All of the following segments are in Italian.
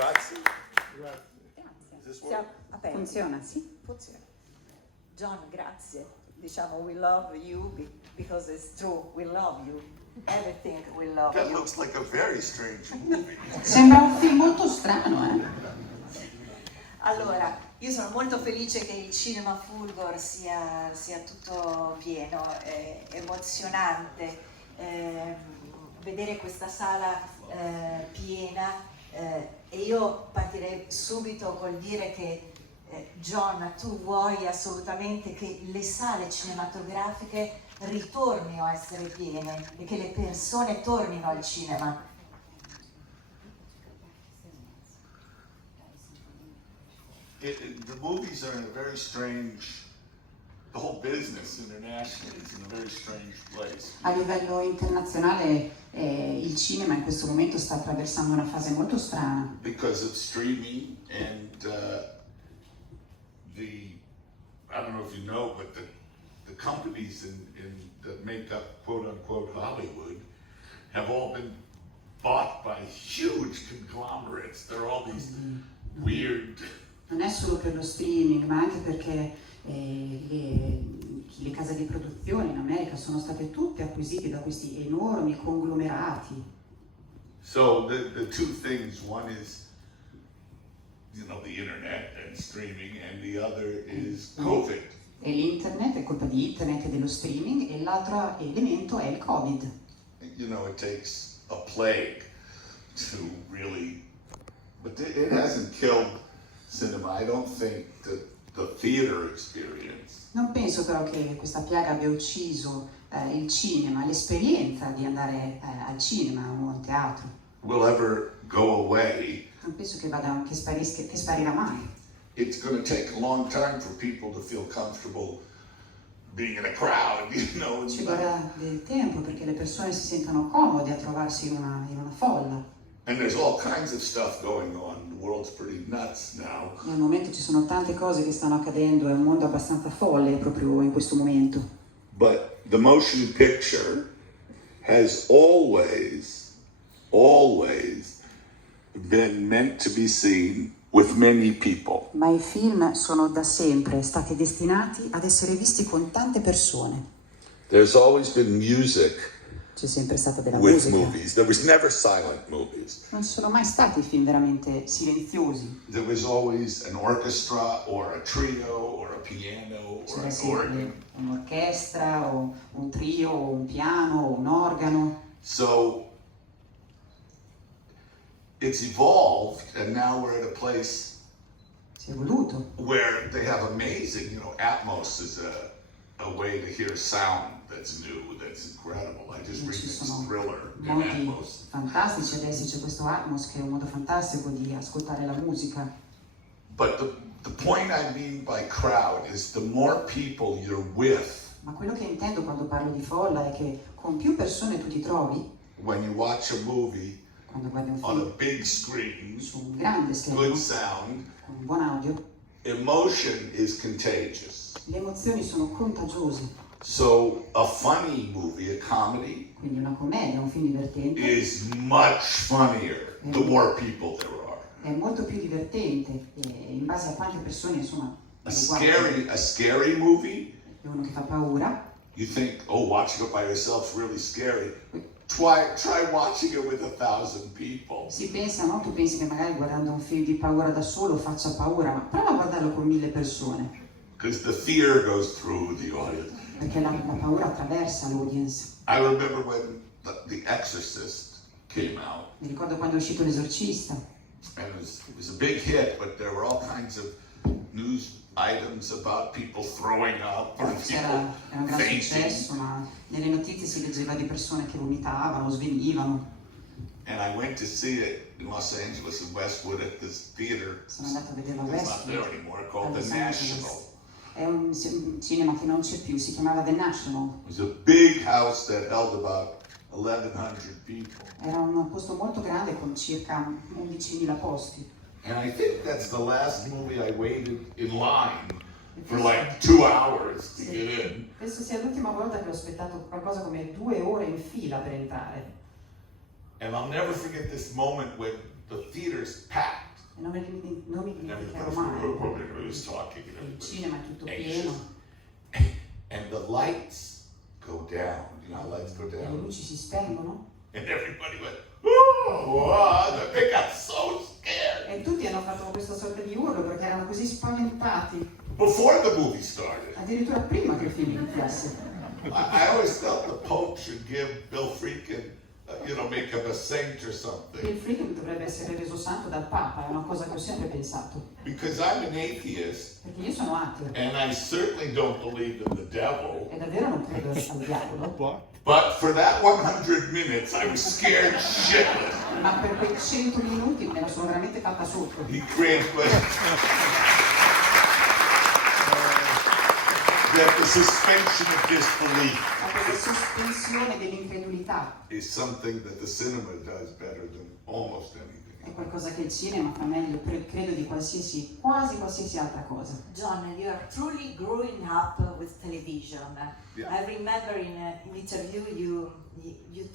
Grazie. Grazie. Funziona, sì? Funziona. John, grazie. Diciamo we love you because it's true. We love you. Everything we love That you. looks like a very strange movie. Sembra un film molto strano, eh? Allora, io sono molto felice che il cinema Fulgor sia tutto pieno, emozionante vedere questa sala piena e io partirei subito col dire che John, tu vuoi assolutamente che le sale cinematografiche ritornino a essere piene e che le persone tornino al cinema. The movies are in a very strange, the whole business internationally is in a very strange place. A livello internazionale il cinema in questo momento sta attraversando una fase molto strana. Because of streaming and I don't know if you know, but the companies that make up quote unquote Hollywood have all been bought by huge conglomerates. There are all these weird. Non è solo per lo streaming, ma anche perché le case di produzione in America sono state tutte acquisite da questi enormi conglomerati. So the two things, one is, you know, the internet and streaming, and the other is COVID. E l'internet è colpa di internet e dello streaming, e l'altro elemento è il Covid. You know, it takes a plague to really, but it hasn't killed cinema. I don't think that the theater experience. Non penso però che questa piaga abbia ucciso il cinema, l'esperienza di andare al cinema o al teatro. Will ever go away. Non penso che sparirà mai. It's going to take a long time for people to feel comfortable being in a crowd, you know. Ci vorrà del tempo perché le persone si sentano comode a trovarsi in una folla. And there's all kinds of stuff going on. The world's pretty nuts now. Nel momento ci sono tante cose che stanno accadendo, è un mondo abbastanza folle proprio in questo momento. But the motion picture has always been meant to be seen with many people. Ma i film sono da sempre stati destinati ad essere visti con tante persone. There's always been music C'è sempre stata della with musica. movies. There was never silent movies. Non ci sono mai stati film veramente silenziosi. There was always an orchestra or a trio or a piano or C'era an sempre organ. un'orchestra o un trio o un piano o un organo. So it's evolved, and now we're at a place Si è evoluto. where they have amazing, you know, Atmos is a way to hear sound that's new, that's incredible. I just Ci remixed sono Thriller in modi Atmos. fantastici, adesso c'è questo Atmos che è un modo fantastico di ascoltare la musica. But the point I mean by crowd is the more people you're with Ma quello che intendo quando parlo di folla è che con più persone tu ti trovi, when you watch a movie quando guardi un on a film big screen, su un grande schermo, good sound, con un buon audio, emotion is contagious. le emozioni sono contagiose. So a funny movie, a comedy, Quindi una commedia, un film divertente, is much funnier the more people there are. è molto più divertente e in base a quante persone insomma A lo guardi. scary movie, È uno che fa paura, you think, oh, watching it by yourself is really scary. Try watching it with 1,000 people. si pensa, no? Tu pensi che magari guardando un film di paura da solo faccia paura, ma prova a guardarlo con 1000 persone, Because the fear goes through the audience. perché la paura attraversa l'audience. I remember when The Exorcist came out, Mi ricordo quando è uscito L'Esorcista, and it was a big hit, but there were all kinds of news items about people throwing up or era un people gran fainting. successo, ma nelle notizie si leggeva di persone che vomitavano, svenivano. And I went to see it in Los Angeles in Westwood at this theater. Sono andato a vederlo a It's not there Westwood, anymore, a called Los The Angeles. National. È un cinema che non c'è più, si chiamava The National. It was a big house that held about 1,100 people. Era un posto molto grande con circa 11.000 posti. And I think that's the last movie I waited in line for like 2 hours to get in. Penso sia l'ultima volta che ho aspettato qualcosa come 2 ore in fila per entrare. And I'll never forget this moment when the theater's packed. non mi dimenticherò Everybody mai. was talking and Il everybody cinema è tutto anxious. pieno And the lights go down, you know, lights go e le down. luci si spengono And everybody went, oh, they got so scared. e tutti hanno fatto questa sorta di urlo perché erano così spaventati, Before the movie started, addirittura prima che il film iniziasse. I always felt the Pope should give Bill Friedkin, make him a saint or something. Il film dovrebbe essere reso santo dal Papa, è una cosa che ho sempre pensato, Because I'm an atheist, perché io sono ateo and I certainly don't believe in the devil. e davvero non credo al diavolo, But for that 100 minutes, I was scared shitless. ma per quei 100 minuti me la sono veramente fatta sotto. He created that the suspension of disbelief Ma questa sospensione dell'incredulità is something that the cinema does better than almost anything. è qualcosa che il cinema fa meglio, credo, di quasi qualsiasi altra cosa. John, you are truly growing up with television. Yeah. I remember in an interview you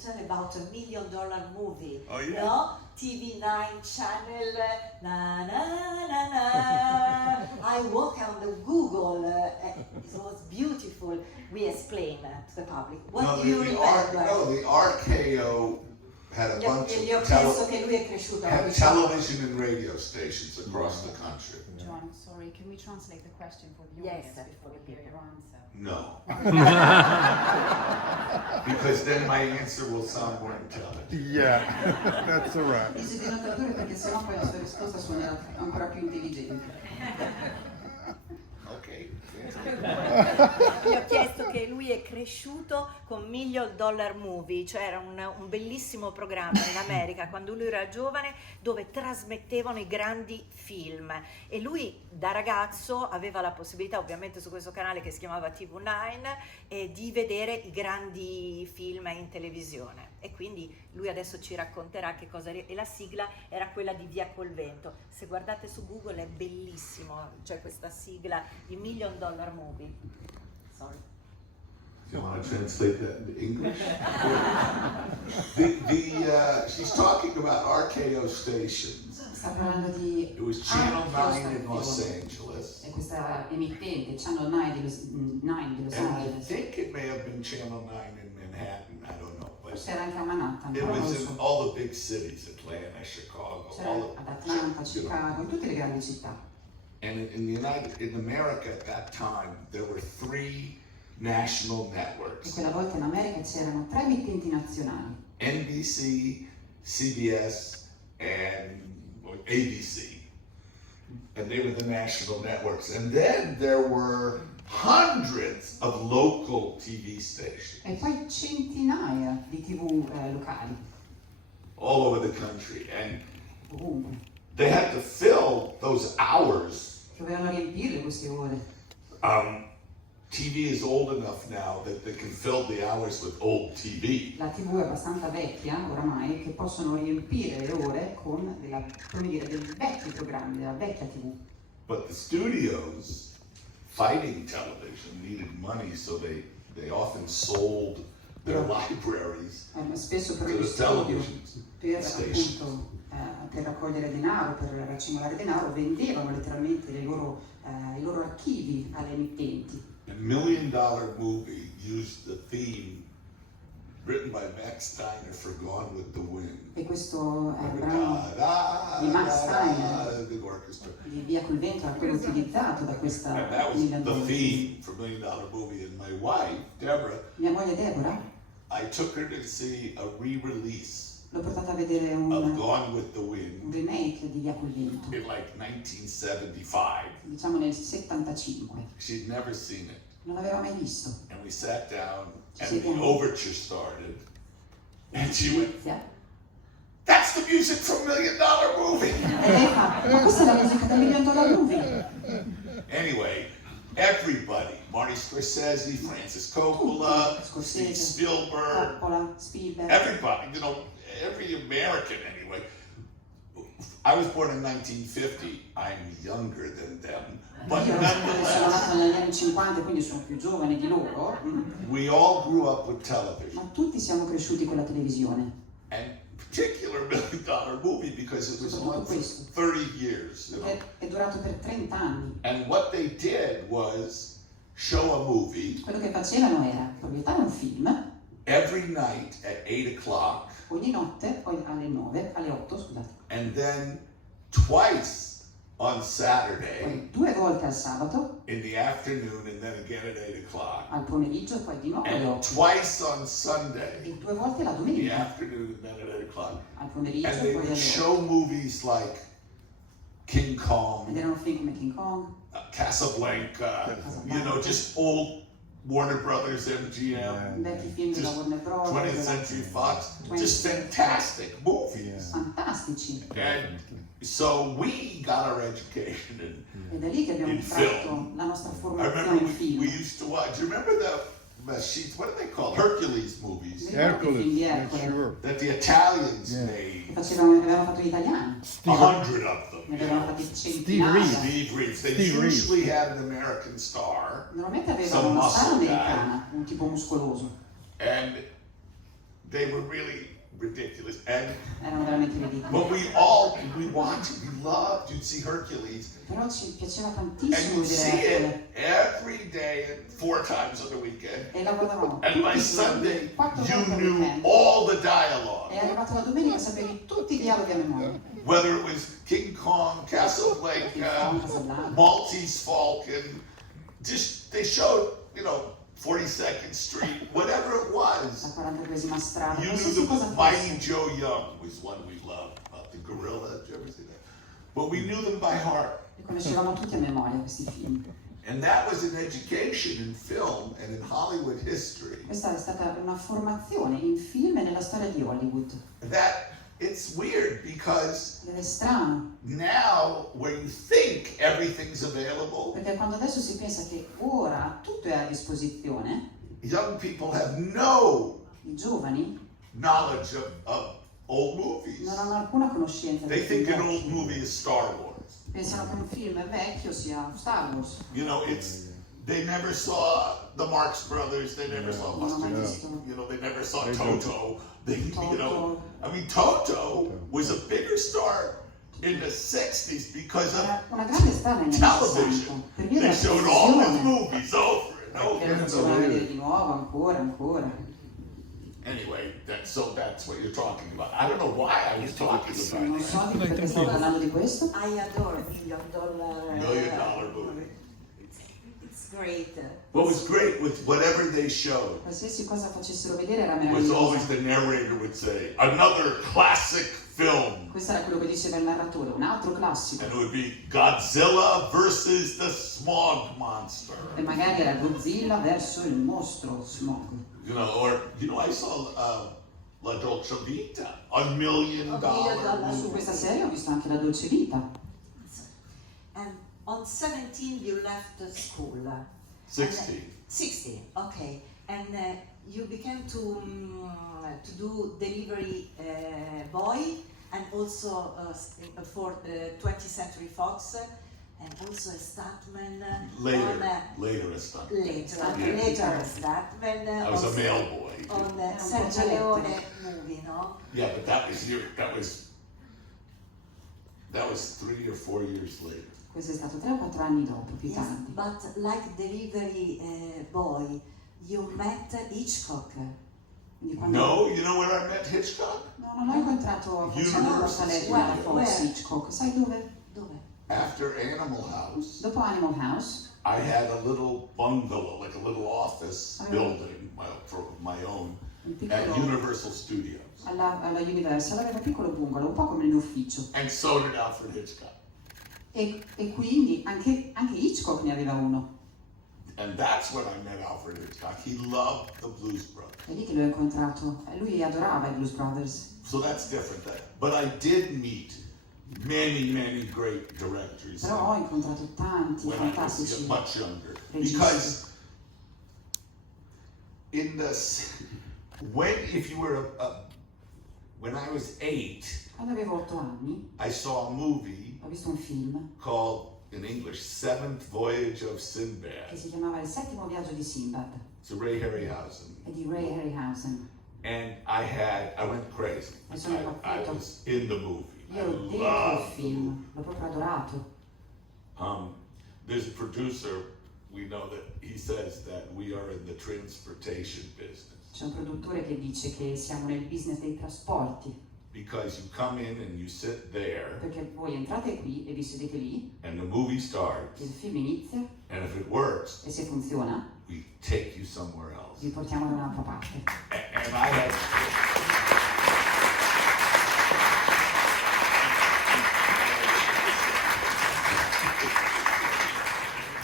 tell about $1 million movie. Oh, yeah? No? TV9 channel, na na na na. I walk on the Google. It was beautiful. We explain to the public. What do you remember? The RKO had a bunch Gli ho of chiesto che lui è cresciuto a had Pacioso. television and radio stations across the country. John, sorry, can we translate the question for the Yes, audience before we hear your answer? No. Because then my answer will sound more intelligent. Yeah, that's all right. Dice denotatore perché sennò poi la sua risposta suonerà ancora più intelligente. Okay. Gli ho chiesto che lui è cresciuto con $1 Million Movie, cioè era un bellissimo programma in America quando lui era giovane dove trasmettevano i grandi film e lui da ragazzo aveva la possibilità, ovviamente su questo canale che si chiamava TV9, di vedere i grandi film in televisione e quindi lui adesso ci racconterà che cosa e la sigla era quella di Via col vento. Se guardate su Google è bellissimo, c'è questa sigla di $1 Million Movie. Sorry. Do you want to translate that into English? She's talking about RKO stations. Sta parlando di It was Channel RKO 9 in Los Station. Angeles. È questa emittente, Channel 9 di Los And I Angeles. think it may have been Channel 9 in Manhattan, I don't know. But Forse era anche a Manhattan, it però non was lo in so. all the big cities, Atlanta, Chicago, C'era all ad Atlanta, Chicago, in tutte le grandi città. And in America at that time, there were 3 national E networks: quella volta in America c'erano 3 emittenti nazionali, NBC, CBS, and ABC. And they were the national networks. And then there were hundreds of local TV stations e poi centinaia di TV locali, all over the country. And ovunque. they had to fill those hours. Dovevano riempirle queste ore. TV is old enough now that they can fill the hours with old TV. La TV è abbastanza vecchia oramai che possono riempire le ore con dei vecchi programmi, della vecchia TV. But the studios fighting television needed money, so they often sold their libraries Spesso per to lo the studio, television per stations. appunto per raccogliere denaro, per raccimolare denaro, vendevano letteralmente i loro archivi alle emittenti. A $1 Million Movie used the theme written by Max Steiner for Gone with the Wind. E questo brano di Max Steiner the orchestra. di Via col vento era quello utilizzato da questa And that was Million the Dollar theme for $1 Million Movie. And my wife, Deborah, Mia moglie Deborah I took her to see a re-release l'ho portata a vedere of un Gone with the Wind remake di Via col vento, in like 1975. diciamo nel 75. She'd never seen it. Non l'aveva mai visto. And we sat down and Sit the down. overture started. And she went, Inizia. "That's the music from $1 Million Movie." E lei fa, ma questa è la musica del Million Dollar Movie. Anyway, everybody, Marty Scorsese, Francis Coppola, Steve Scorsese, Spielberg, Coppola, Spielberg. everybody, every American anyway. I was born in 1950. I'm younger than them, but Io sono nonetheless, nato negli anni 50, quindi sono più giovane di loro, we all grew up with ma television. tutti siamo cresciuti con la televisione. And particular $1 million movie because it was Soprattutto on for questo. 30 years. You know? Perché è durato per 30 anni. And what they did was show a movie Quello che facevano era proiettare un film every night at 8 o'clock, ogni notte, poi alle 8, scusate, and then twice on Saturday poi 2 volte al sabato, in the afternoon, and then again at 8 o'clock, al pomeriggio e poi di nuovo alle and 8. twice on Sunday E 2 volte la in the domenica, afternoon, and then at 8 o'clock. al pomeriggio And e they poi would alle 8. show movies like King Ed Kong, erano film come King Kong, Casablanca, you know, just old Warner Brothers, MGM, vecchi film della just Warner 20th Bros. Century Fox, 20th just fantastic movies. fantastici. And so we got our education Ed è lì che abbiamo In tratto film. la nostra I formazione remember in we film. used to watch, you remember the sheets, what do they call Hercules movies Hercules, yeah, Hercole. sure. that the Italians Yeah. made, Avevano fatto gli italiani, 100 of them. ne you avevano know. fatti Steve centinaia. Reeves. Steve Reeves, they Steve Reeves. usually had an American star, Normalmente avevano Some una star muscle guy. americana, un tipo muscoloso. and they were really ridiculous. And Erano veramente ridicoli. but we watched, we loved, you'd see Hercules, Però ci piaceva and tantissimo you'd see vedere it every day and 4 times on the weekend. e la guardavamo And by tutti i Sunday, giorni, 4 you volte al knew weekend. all the dialogue. E arrivato la domenica sapevi tutti i dialoghi a memoria. Whether it was King Kong, Casablanca, Casablanca. Maltese Falcon, just they showed, you know, 42nd Street, whatever it La was. 42esima strada, You knew qualsiasi cosa the Mighty fosse. Joe Young was one we loved, about the gorilla. Did you ever see that? But we knew them by heart. Li conoscevamo tutti a memoria questi film. And that was an education in film and in Hollywood history. Questa è stata una formazione in film e nella storia di Hollywood. That it's weird because Ed è strano, now where you think everything's available, perché quando adesso si pensa che ora tutto è a disposizione, young people have no i giovani knowledge of old movies. non hanno alcuna conoscenza They dei film think an old vecchi. movie is Star Wars. Pensano che un film vecchio sia Star Wars. You know, they never saw the Marx Brothers, they never saw Non ho mai Mustard, visto. you know, they never saw They Toto. They, you know, Toto. I mean, Toto was a bigger star in the 60s because Era of una grande star negli anni 60. television. Per via They della showed all his televisione. movies over and E lo over and facevano over. vedere di nuovo, ancora. Anyway, that's what you're talking about. I don't know why I was talking Non about so that. di perché stavo parlando di questo. I adore $1 million. $1 million movie. It's great. What was great with whatever they showed Qualsiasi cosa facessero vedere era was always meravigliosa. the narrator would say, another classic film. Questo era quello che diceva il narratore, un altro classico. And it would be Godzilla versus the smog monster. E magari era Godzilla verso il mostro smog. You know, or, you know, I saw La Dolce Vita, $1 million Su movie. questa serie ho visto anche La Dolce Vita. And on 17 you left the school. 16. 16, okay. And you began to do delivery boy and also for 20th Century Fox and also a stuntman. Later a stunt. Later Yeah. a stuntman. I was a also mail boy. On un Sergio po' Leone movie, no? Yeah, but that was 3 or 4 years later. Questo è stato 3 o 4 anni dopo, più Yes, tardi. but like delivery boy, you met Hitchcock. Quindi quando... No, you know where I met Hitchcock? No, non l'ho incontrato facendo il Universal portaletto alla Studios. Fox Where? Hitchcock. Sai dove? Dove? After Animal House, Dopo Animal House I had a little bungalow, like a little office Oh. building for my own un at piccolo, Universal Studios. alla Universal aveva un piccolo bungalow, un po' come il mio ufficio. And so did Alfred Hitchcock. E quindi anche Hitchcock ne aveva uno. And that's when I met Alfred Hitchcock. He loved the Blues Brothers. È lì che l'ho incontrato. E lui adorava i Blues Brothers. So that's different. But I did meet many great directors Però ho incontrato tanti when I was fantastici. much younger. Registi. Because if you were when I was 8, Quando avevo 8 anni I saw a movie ho visto un film called, in English, Seventh Voyage of che Sinbad. si chiamava Il settimo viaggio di Sinbad. It's a Ray Harryhausen. È di Ray Harryhausen. And I went crazy. E sono I impazzito. was in the movie. Io ero dentro il loved the film, l'ho proprio adorato. There's a producer, we know that he says that we are in the transportation business. C'è un produttore che dice che siamo nel business dei trasporti, Because you come in and you sit there, perché voi entrate qui e vi sedete lì, and the movie starts, il film inizia and if it works, e se funziona we take you somewhere else. vi portiamo da un'altra parte. And I had.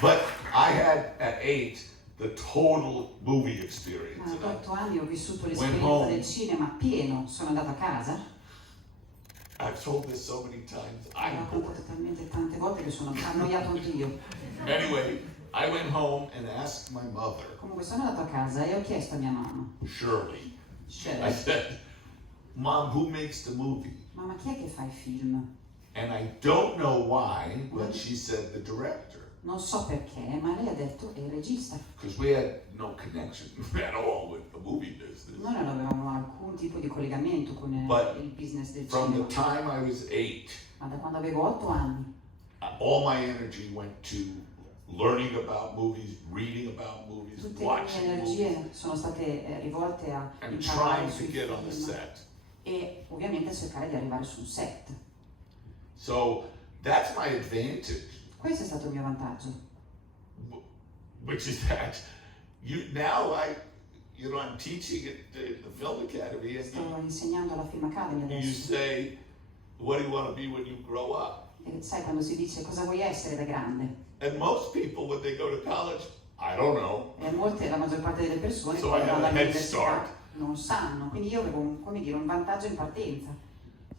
But I had at 8 the total movie experience. Ma And ad 8 anni ho vissuto Went l'esperienza home. del cinema pieno, sono andata a casa, I've told this so many times. ho I'm raccontato bored. talmente tante volte che sono annoiato anche io. Anyway, I went home and asked my mother, Comunque sono andato a casa e ho chiesto a mia mamma, Shirley, I cioè, said, Mom, who makes the movie? mamma chi è che fa i film? And I don't know why, but she said the director. Non so perché, ma lei ha detto è il regista. Because we had no connection at all with the movie business. Noi non avevamo alcun tipo di collegamento con But il business del From the cinema. time I was 8, Ma da quando avevo 8 anni, all my energy went to learning about movies, reading about movies, tutte le mie watching energie movies, sono state rivolte a and imparare trying to sui get on the film set. e ovviamente a cercare di arrivare su un set. So that's my advantage, Questo è stato il mio vantaggio. which is that I'm teaching at the Film Academy, and Sto insegnando alla Film Academy you adesso. say, what do you want to be when you grow up? E sai quando si dice cosa vuoi essere da grande? And most people, when they go to college, I don't know. E la maggior parte delle persone So quando I have vanno a head all'università start. non sanno. Quindi io avevo un vantaggio in partenza.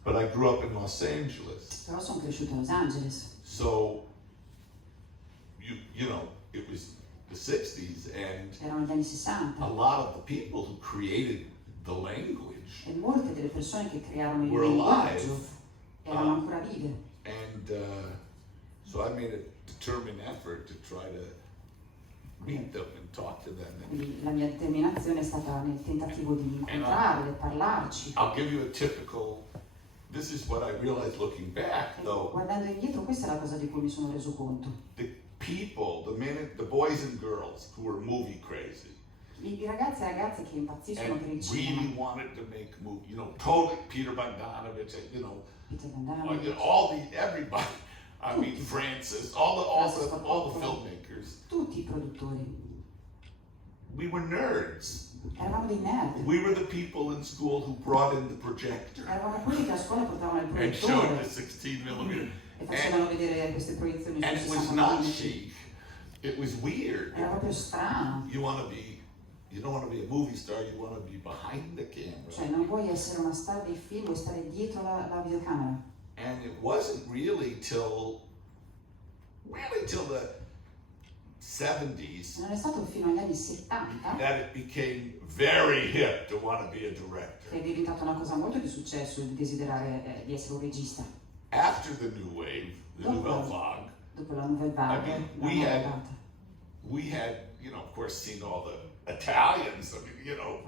But I grew up in Los Angeles. Però sono cresciuta a Los Angeles. So, it was the 60s, and Erano gli anni 60. a lot of the people who created the language, E molte delle persone che crearono il Were linguaggio alive. erano ancora vive. and so I made a determined effort to try to meet them and talk to them. And Quindi la mia determinazione è stata nel tentativo di incontrarle, parlarci. I'll give you a this is what I realized looking back, though. Guardando indietro, questa è la cosa di cui mi sono reso conto. The people, the boys and girls who were movie crazy, I ragazzi e ragazze che impazziscono per il and cinema, really wanted to make movies, totally Peter Bogdanovich, Peter Van everybody. I mean, Francis, all the filmmakers. tutti i produttori, We were nerds. eravamo dei nerd. We were the people in school who brought in the projector Eravamo quelli che a scuola portavano il and showed the proiettore 16 millimeter. e facevano vedere queste proiezioni And su it was 60 not mm. chic. It was weird. Era proprio strano. You don't want to be a movie star. You want to be behind the camera. Cioè, non vuoi essere una star dei film, vuoi stare dietro la videocamera. And it wasn't really till the 70s Non è stato fino agli anni 70 that it became very hip to want to be a che director. è diventata una cosa molto di successo il desiderare di essere un regista. After the New Wave, the Nouvelle Vague, Dopo la Nouvelle Vague, I mean, la we nuova had- ondata. we had, of course, seen all the Italians. I mean,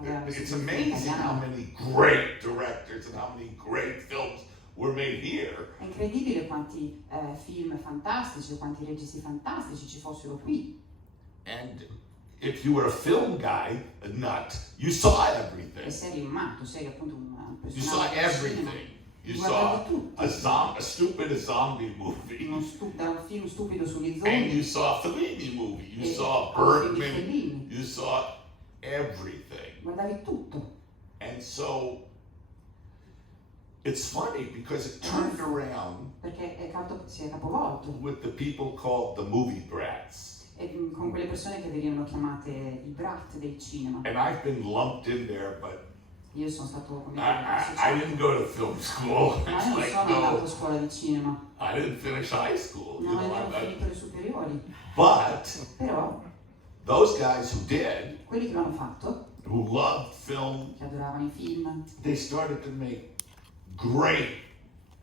Yeah, it's it's amazing how Italiano. many great directors and how many great films were made here. È incredibile quanti film fantastici, quanti registi fantastici ci fossero qui. And if you were a film guy, a nut, you saw E everything. se eri un matto, se eri appunto un You saw personaggio del cinema, everything. You guardavi saw tutto. a stupid zombie movie. Da un film stupido sugli And zombie you saw a Fellini movie. You e saw a un film di Bergman. Fellini. You saw everything. Guardavi tutto. And so it's funny because it turned around Perché si è capovolto with the people called the movie brats. e con quelle persone che venivano chiamate i brat del cinema. And I've been lumped in there, but Io sono stato come I didn't go to film school. Ma It's io non like, sono andato a no, scuola di cinema, I didn't finish high school. non avevo finito le superiori, But però those guys who did, quelli che l'hanno fatto, who loved film, che adoravano i film, they started to make great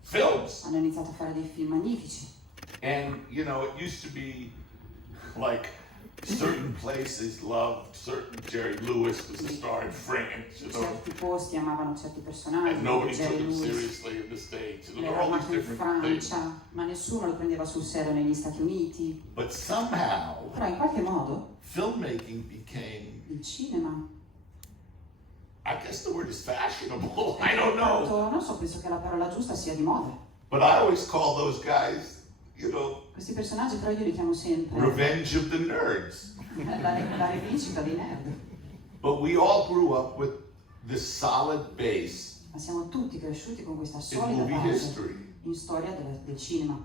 films. hanno iniziato a fare dei film magnifici. And, it used to be like certain places loved certain. Jerry Lewis was a star in France, you know, Certi posti amavano certi personaggi, and nobody took Jerry him Lewis seriously in the States. And there were era all these amato in different things. Francia, ma nessuno lo prendeva sul serio negli Stati Uniti. But somehow, Però in qualche modo filmmaking became, il cinema, I guess the word is fashionable, I don't know. non so, penso che la parola giusta sia di moda. But I always call those guys, you know, Questi personaggi però io li chiamo sempre Revenge of the Nerds. la rivincita dei nerd. But we all grew up with this solid base Ma siamo tutti cresciuti con questa in solida movie base history. in storia del cinema.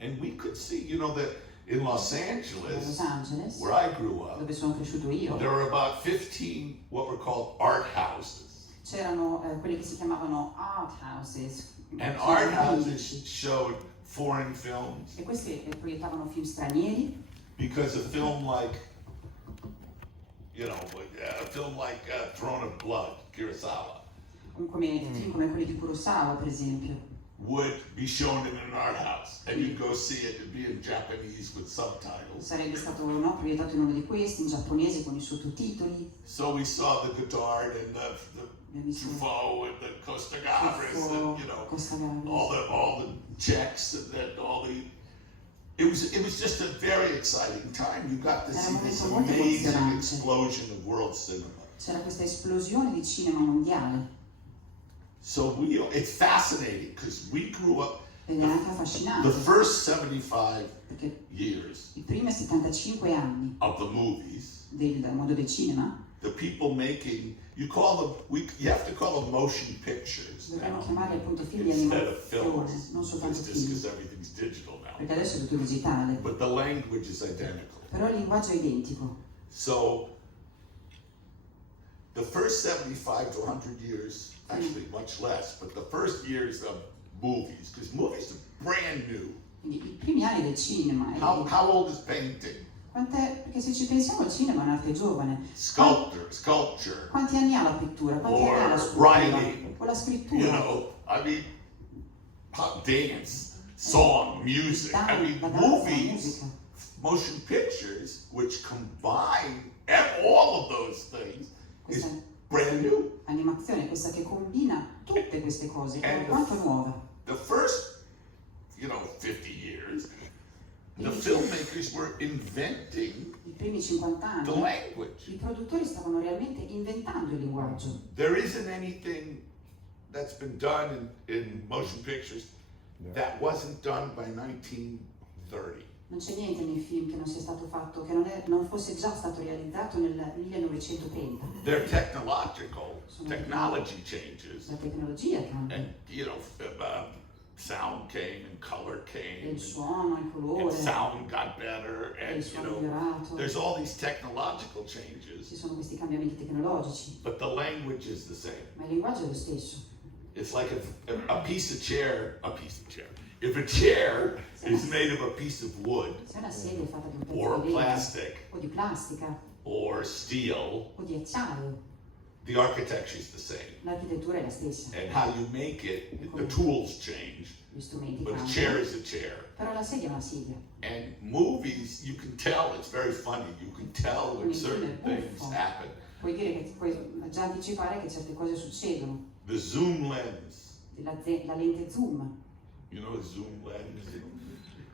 And we could see, you know, that in Los A Los Angeles, Angeles, where I grew up, dove sono cresciuto io, there were about 15 what were called art houses. c'erano quelli che si chiamavano art houses. And cinema art houses lirici. showed foreign films E questi proiettavano film stranieri, because a film like, you know, a film like Throne of Blood, Kurosawa, film come quelli di Kurosawa per esempio, would be shown in an art house, and you'd go see it. It'd be in Japanese with subtitles. sarebbe stato proiettato in uno di questi, in giapponese con i sottotitoli. So we saw the Godard and the Abbiamo visto Truffaut and the Costa Gavras, and you know, Costa Gavras. all the Czechs and then all the. It was just a very exciting time. You got to see this amazing explosion of world cinema. C'era questa esplosione di cinema mondiale So it's fascinating because we grew up. ed è anche The affascinante first 75 perché years i primi 75 anni of the movies, del mondo del cinema the people making, you have to call them motion pictures dovremmo now, chiamare appunto film di instead of animazione, films. non soltanto It's just film, because everything's digital now. perché adesso è tutto digitale, But the language is identical. però il linguaggio è identico. So the first 75 to 100 years, actually much less, but the first years of movies, because movies are brand new. Quindi i primi anni del cinema, How old is painting? perché se ci pensiamo il cinema è un'arte giovane. Sculpture, Quanti anni ha la pittura? Quanti anni ha la or scultura? writing, O la scrittura? you know, I mean, dance, song, music. I mean, La danza, la movies, musica. motion pictures, which combine all of those things, is Questa brand new. animazione, questa che combina tutte queste cose, è quanto nuova. The first, 50 years, the filmmakers were inventing I primi 50 the anni language. i produttori stavano realmente inventando il linguaggio. There isn't anything that's been done in motion pictures that wasn't done by 1930. Non c'è niente nei film che non sia stato fatto, che non fosse già stato realizzato nel 1930. They're technology changes, La tecnologia cambia, and sound came and color e came, il suono, il and colore, sound got better, e il and suono migliorato. there's all these technological Ci changes, sono questi cambiamenti tecnologici, but the language is the same. ma il linguaggio è lo stesso. It's like a piece of chair. If a chair is made of a piece of wood Se una sedia è fatta di un pezzo or di legno, plastic o di plastica, or steel, o di acciaio, the architecture is the same. l'architettura è la stessa, And how you make it, the tools change, gli strumenti but a chair cambiano, is a chair. però la sedia è una sedia. And movies, you can tell, it's very funny, you can tell when certain things happen. Puoi dire che puoi già anticipare che certe cose succedono. The zoom lens, La lente zoom, you know, the zoom lens,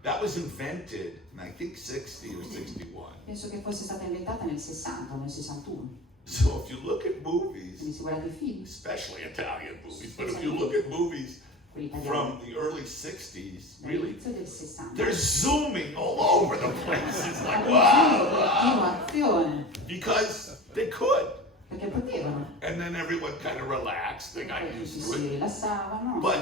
that was invented in I think 60 or 61. penso che fosse stata inventata nel 60 o nel 61. So if you look at movies, Quindi se guardate i film, especially Italian movies, but if you look at movies quelli italiani, from the early 60s, really, dall'inizio del 60. they're zooming all over the place. It's like, wow, wow, Continuazione, because they could. perché potevano. And then everyone kind of relaxed, they got Poi tutti used si to it. rilassavano. But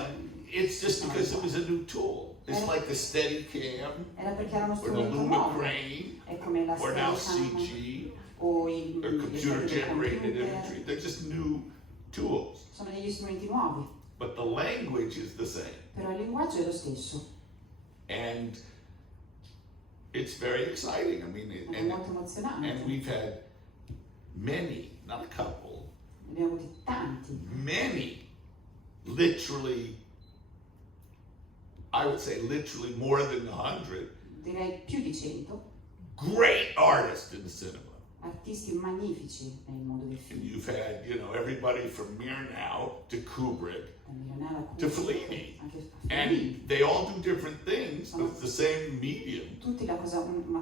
it's just because it was a new tool. It's like the Steadicam, Era perché era uno or the strumento nuovo. Lumicrane, È come la or now Steadicam CG, o i or computer generated computer. imagery. They're just new tools. Sono degli strumenti nuovi, But the language is the same. però il linguaggio è lo stesso. And it's very exciting. I mean, È molto emozionante. and we've had many, not a couple, Ne abbiamo avuti tanti, many, literally, I would say literally more than 100 direi più di 100 great artists in the cinema. artisti magnifici nel mondo del And film. you've had, you know, everybody from Murnau to Kubrick Da Milionara a to Kubrick, Fellini. anche And Fellini. they all do different things, but it's the same medium. Tutti una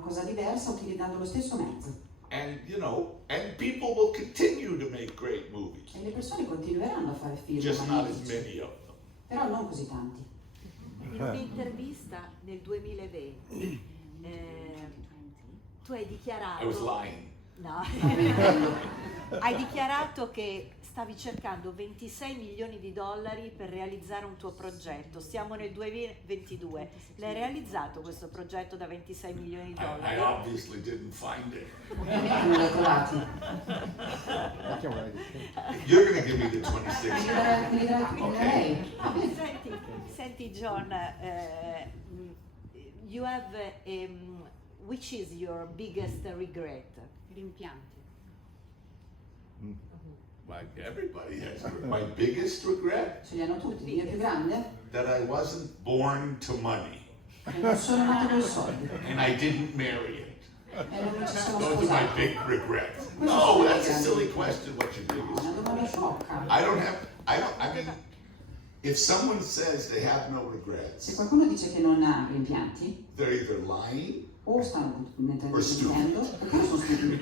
cosa diversa utilizzando lo stesso mezzo. And, you know, and people will continue to make great movies, E le persone continueranno a fare film just not as magnifici, many of them. però non così tanti. In un'intervista nel 2020 tu hai dichiarato... I was lying. No, hai dichiarato che stavi cercando 26 milioni di dollari per realizzare un tuo progetto. Siamo nel 2022. L'hai realizzato questo progetto da 26 milioni di I dollari? obviously didn't find it. Ovviamente non li ho trovati. You're going to give me the 26. Me li darai tutti lei. Va bene. Senti John, you have which is your biggest regret? Rimpianti. Like everybody has. My biggest regret, Ce li hanno tutti. Il mio più grande that I wasn't born to money è che non sono nato con i soldi and I didn't marry it. e non mi ci sono Those are my sposato. big regrets. No, that's a silly question. What's your No, biggest è una domanda sciocca. I mean, if someone says they have no regrets, Se qualcuno dice che non ha rimpianti, they're either lying. o stanno mentendo Or stupid. oppure sono stupidi.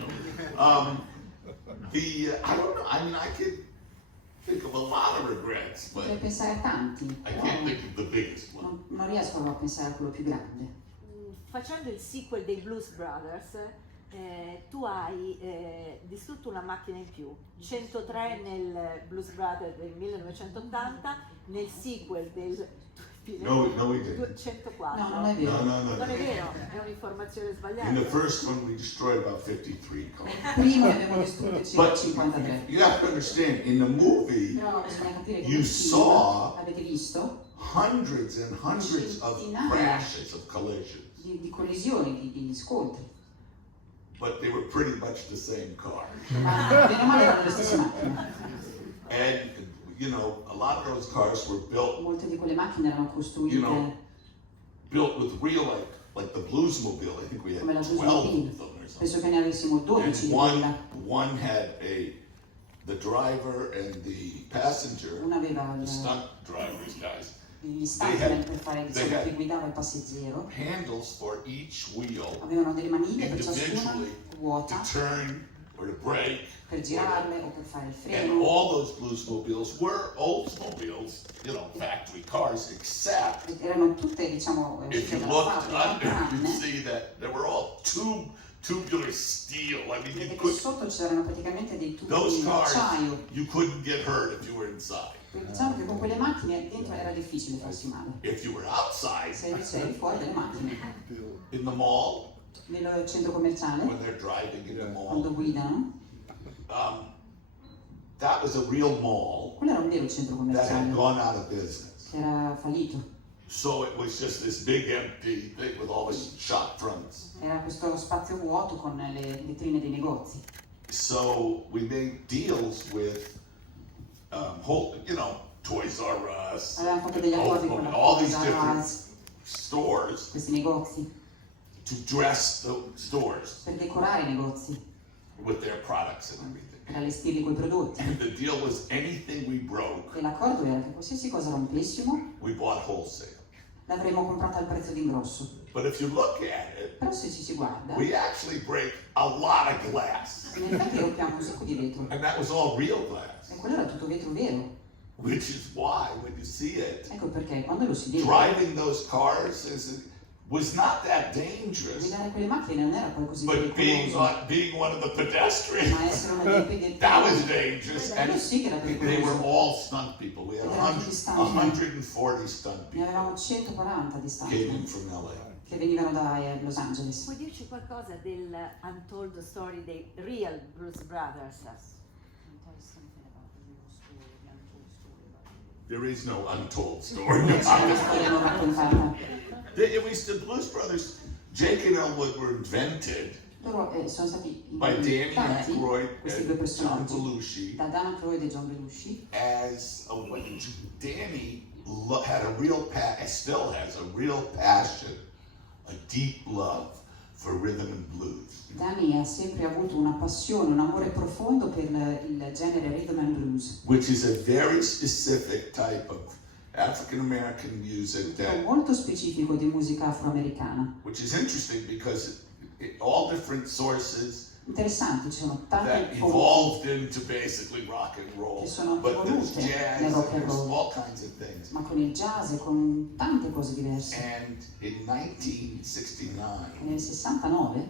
I don't know. I mean, I could think of a lot of regrets, but Potrei pensare a tanti, I però can't think of the biggest one. non riesco a pensare a quello più grande. Facendo il sequel dei Blues Brothers, tu hai distrutto una macchina in più, 103 nel Blues Brothers del 1980, nel sequel del No, we didn't. 104. No, non è vero. No. Non è vero, è un'informazione sbagliata. In the first one, we destroyed about 53 cars. Prima ne abbiamo distrutte circa But 53. you have to understand, in the movie, Però bisogna capire che You nel saw- film avete visto hundreds and hundreds of crashes, of collisions, di collisioni, di scontri. but they were pretty much the same car. Ma bene o male erano le stesse macchine. And, you know, a lot of those cars were built Molte di quelle macchine erano costruite You know, with real, like the Bluesmobile. I think we had come la 12 Bluesmobile. of them or something. Penso che ne avessimo 12 And di quella. one had the driver and the passenger, Una aveva the stunt drivers, guys, gli They stuntman had- per fare they diciamo, had- che guidava il passeggero. handles for each wheel Avevano delle maniglie per ciascuna individually to ruota turn or to brake. per girarle o per fare il And freno. all those Bluesmobiles were Oldsmobiles, you know, factory cars, except Erano tutte, diciamo, if you dalla looked fabbrica, under, you'd tranne see that they were all tubular steel. I mean, vedete you che could, sotto c'erano praticamente dei tubi those in cars, acciaio. you couldn't get hurt if you were inside. Diciamo che con quelle macchine dentro era difficile farsi male. If you were outside, Se invece eri fuori dalle macchine, in the mall, nel centro commerciale, when they're driving in the quando mall, guidano, that was a real mall quello era un vero centro that had commerciale gone out of business. che era fallito. So it was just this big empty thing with all the shop fronts. Era questo spazio vuoto con le vetrine dei negozi. So we made deals with, you know, Toys R Us, Avevamo fatto degli accordi con la all these Toys R different Us, stores questi negozi, to dress the stores per decorare i negozi, with their products and everything. per allestirli coi prodotti. And the deal was anything we broke, E l'accordo era che qualsiasi cosa rompessimo we bought wholesale. l'avremmo comprata al prezzo d'ingrosso. But if you look at it, Però se ci si guarda, we actually break a lot of glass. in effetti rompiamo un sacco di vetro. And that was all real glass. E quello era tutto vetro vero. Which is why, when you see it, Ecco perché quando lo si vede, driving those cars was not that dangerous. guidare quelle macchine non era poi così But pericoloso, being one of the pedestrians, ma essere uno dei pedestre that was dangerous. And quello sì che era they were pericoloso. all stunt people. We had 140 stunt Ne people avevamo 140 di came in stuntman from LA. che venivano da Los Angeles. Puoi dirci qualcosa del untold story dei Real Blues Brothers? There is no untold story. Non c'è una storia non raccontata. The Blues Brothers, Jake and Elwood were invented Loro sono stati by Danny inventati, Aykroyd questi due and John personaggi, Belushi da Dan Aykroyd e John Belushi. as Danny had a real still has a real passion, a deep love for rhythm and blues. Danny ha sempre avuto una passione, un amore profondo per il genere rhythm and blues, Which is a very specific type of African American music that, molto specifico di musica afroamericana. which is interesting because all different sources Interessante, ci sono that tante fonti evolved into basically rock and roll, che sono but there's evolute jazz nel and rock and there's roll, all kinds of things. ma con il jazz e con tante cose diverse. And in 1969, E nel 69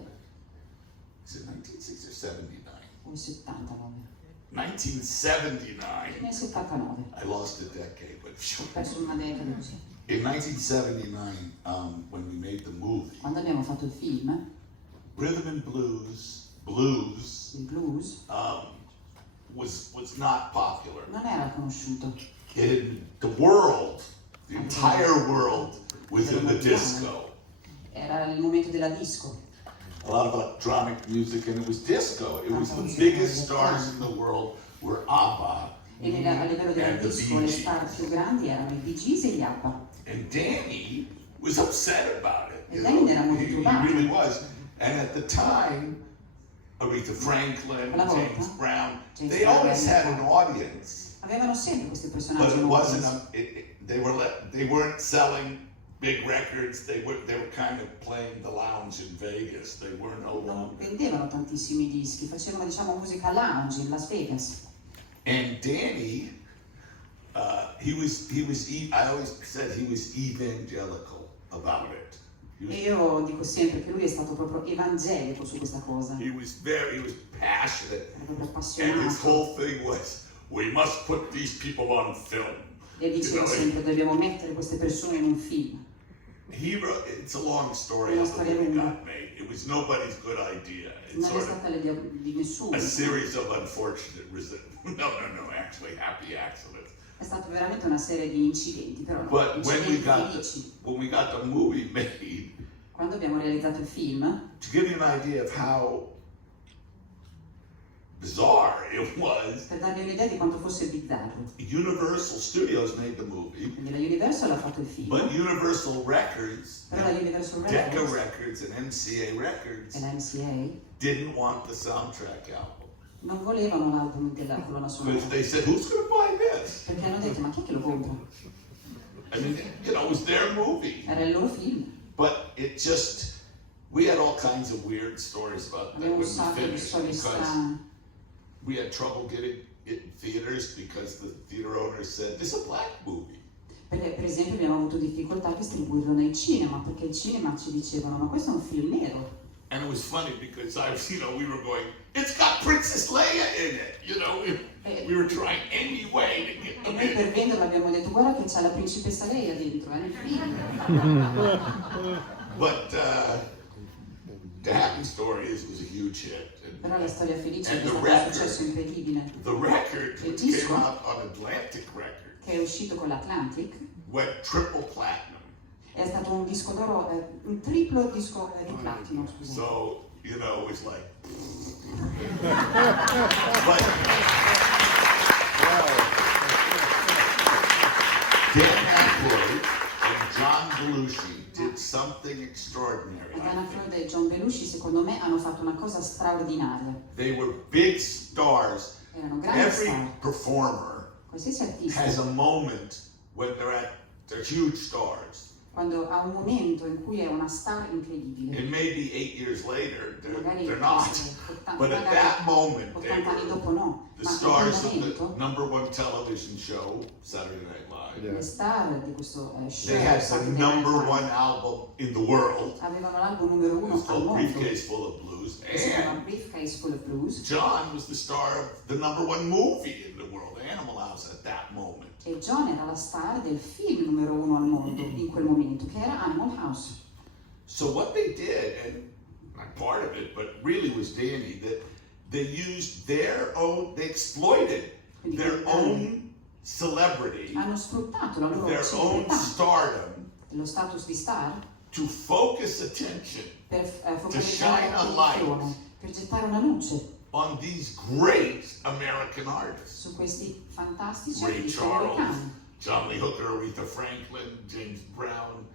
is it 1960 or 79? o il 79? 1979, Nel 79, I lost a decade, but ho perso una decada così. in 1979, when we made the movie, Quando abbiamo fatto il film, rhythm and blues il blues was not popular. non era conosciuto. In the world, the entire world was in the disco. Era il momento della disco. A lot of electronic music, and it was disco. It was the biggest stars in the world were ABBA E a livello della and the disco Bee le Gees. star più grandi erano i Bee Gees e gli ABBA. And Danny was upset about it. E Danny era molto He turbato. really was. And at the time, Aretha Franklin, Quella volta, James Brown, James they Brown, always had an audience, Avevano sempre questi but personaggi it in wasn't. audience. They weren't selling big records. They were kind of playing the lounge in Vegas. They were no Non longer. vendevano tantissimi dischi, facevano diciamo musica lounge in Las Vegas. And Danny, I always said he was evangelical about it. E io dico sempre che lui è stato proprio evangelico su questa cosa. He was passionate, Era proprio and his appassionato. whole thing was, we must put these people on film. E diceva sempre dobbiamo mettere queste persone in un film. It's a long story Una how the storia movie lunga. got made. It was nobody's good idea. It's Non è sort of stata l'idea di nessuno. a series of unfortunate actually happy accidents. È stata veramente una serie di incidenti, però no, But when we incidenti felici. got the movie made, Quando abbiamo realizzato il film, to give you an idea of how bizarre it was, per darvi un'idea di quanto fosse bizzarro, Universal Studios made the movie, quindi la Universal ha fatto il film, but Universal Records, però la Universal Decca Records Records, and MCA Records e la MCA didn't want the soundtrack album. non volevano l'album della colonna sonora, Because they said, who's going to buy this? perché hanno detto ma chi è che lo compra? I mean, it was their movie. Era il loro film. But we had all kinds of weird stories about that Abbiamo when un sacco we di finished, storie because strane. we had trouble getting it in theaters because the theater owners said, this is a black movie. Perché per esempio abbiamo avuto difficoltà a distribuirlo nei cinema, perché il cinema ci dicevano ma questo è un film nero. And it was funny because we were going, it's got Princess Leia in it, we were trying any way to get E them noi per in. venderlo abbiamo detto guarda che c'è la principessa Leia dentro, nel film. But the happy story is it was a huge hit. Però la storia felice And è the stato un record. successo incredibile, The record Il which disco. came out on Atlantic Records che è uscito con l'Atlantic, went triple platinum. è stato un disco d'oro, un triplo disco di platino, scusate. So, it was like. But Dan Aykroyd and John Belushi did something extraordinary. E I Dana think. Freud e John Belushi secondo me hanno fatto una cosa straordinaria. They were big stars. Erano grandi Every star. performer Qualsiasi artista, has a moment when they're huge stars. quando ha un momento in cui è una star incredibile, And maybe 8 years later, magari they're not. 80 But at that moment, they 80 anni were dopo no, the ma in stars quel of the momento #1 television show, Saturday Night Live. le star di questo show They had the Saturday Night #1 Live album in the world. avevano l'album numero It uno was al called mondo, Briefcase Full of Blues. che si chiama And Briefcase Full of Blues, John was the star of the #1 movie in the world, Animal House, at that moment. e John era la star del film numero uno al mondo in quel momento, che era Animal House. So what they did, and not part of it, but really was Danny, that they used they exploited their own celebrity, Hanno sfruttato la loro their own celebrità, stardom, lo status di star, to focus attention per shine focalizzare a l'attenzione, per gettare una luce on these great American artists. su questi fantastici Ray artisti Charles, americani. John Lee Hooker, Aretha Franklin, James Brown,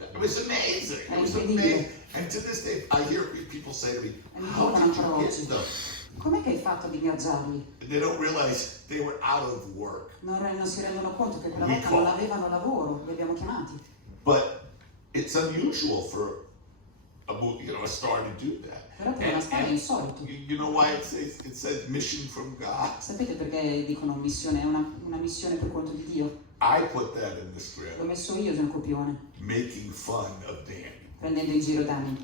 It was amazing. It was incredibile. amazing. And to this day, I hear people say to me, E mi how dicono did ancora you oggi, get them? com'è che hai fatto ad ingaggiarli? And they don't realize they were out of work. Non si rendono conto che quella We volta call. non avevano lavoro, li abbiamo chiamati. But it's unusual for a star to do that. Però per una star è insolito. You know why it says mission from God? Sapete perché dicono missione? È una missione per conto di Dio. I put that in the L'ho script, messo io nel copione, making fun of Danny. prendendo in giro Danny.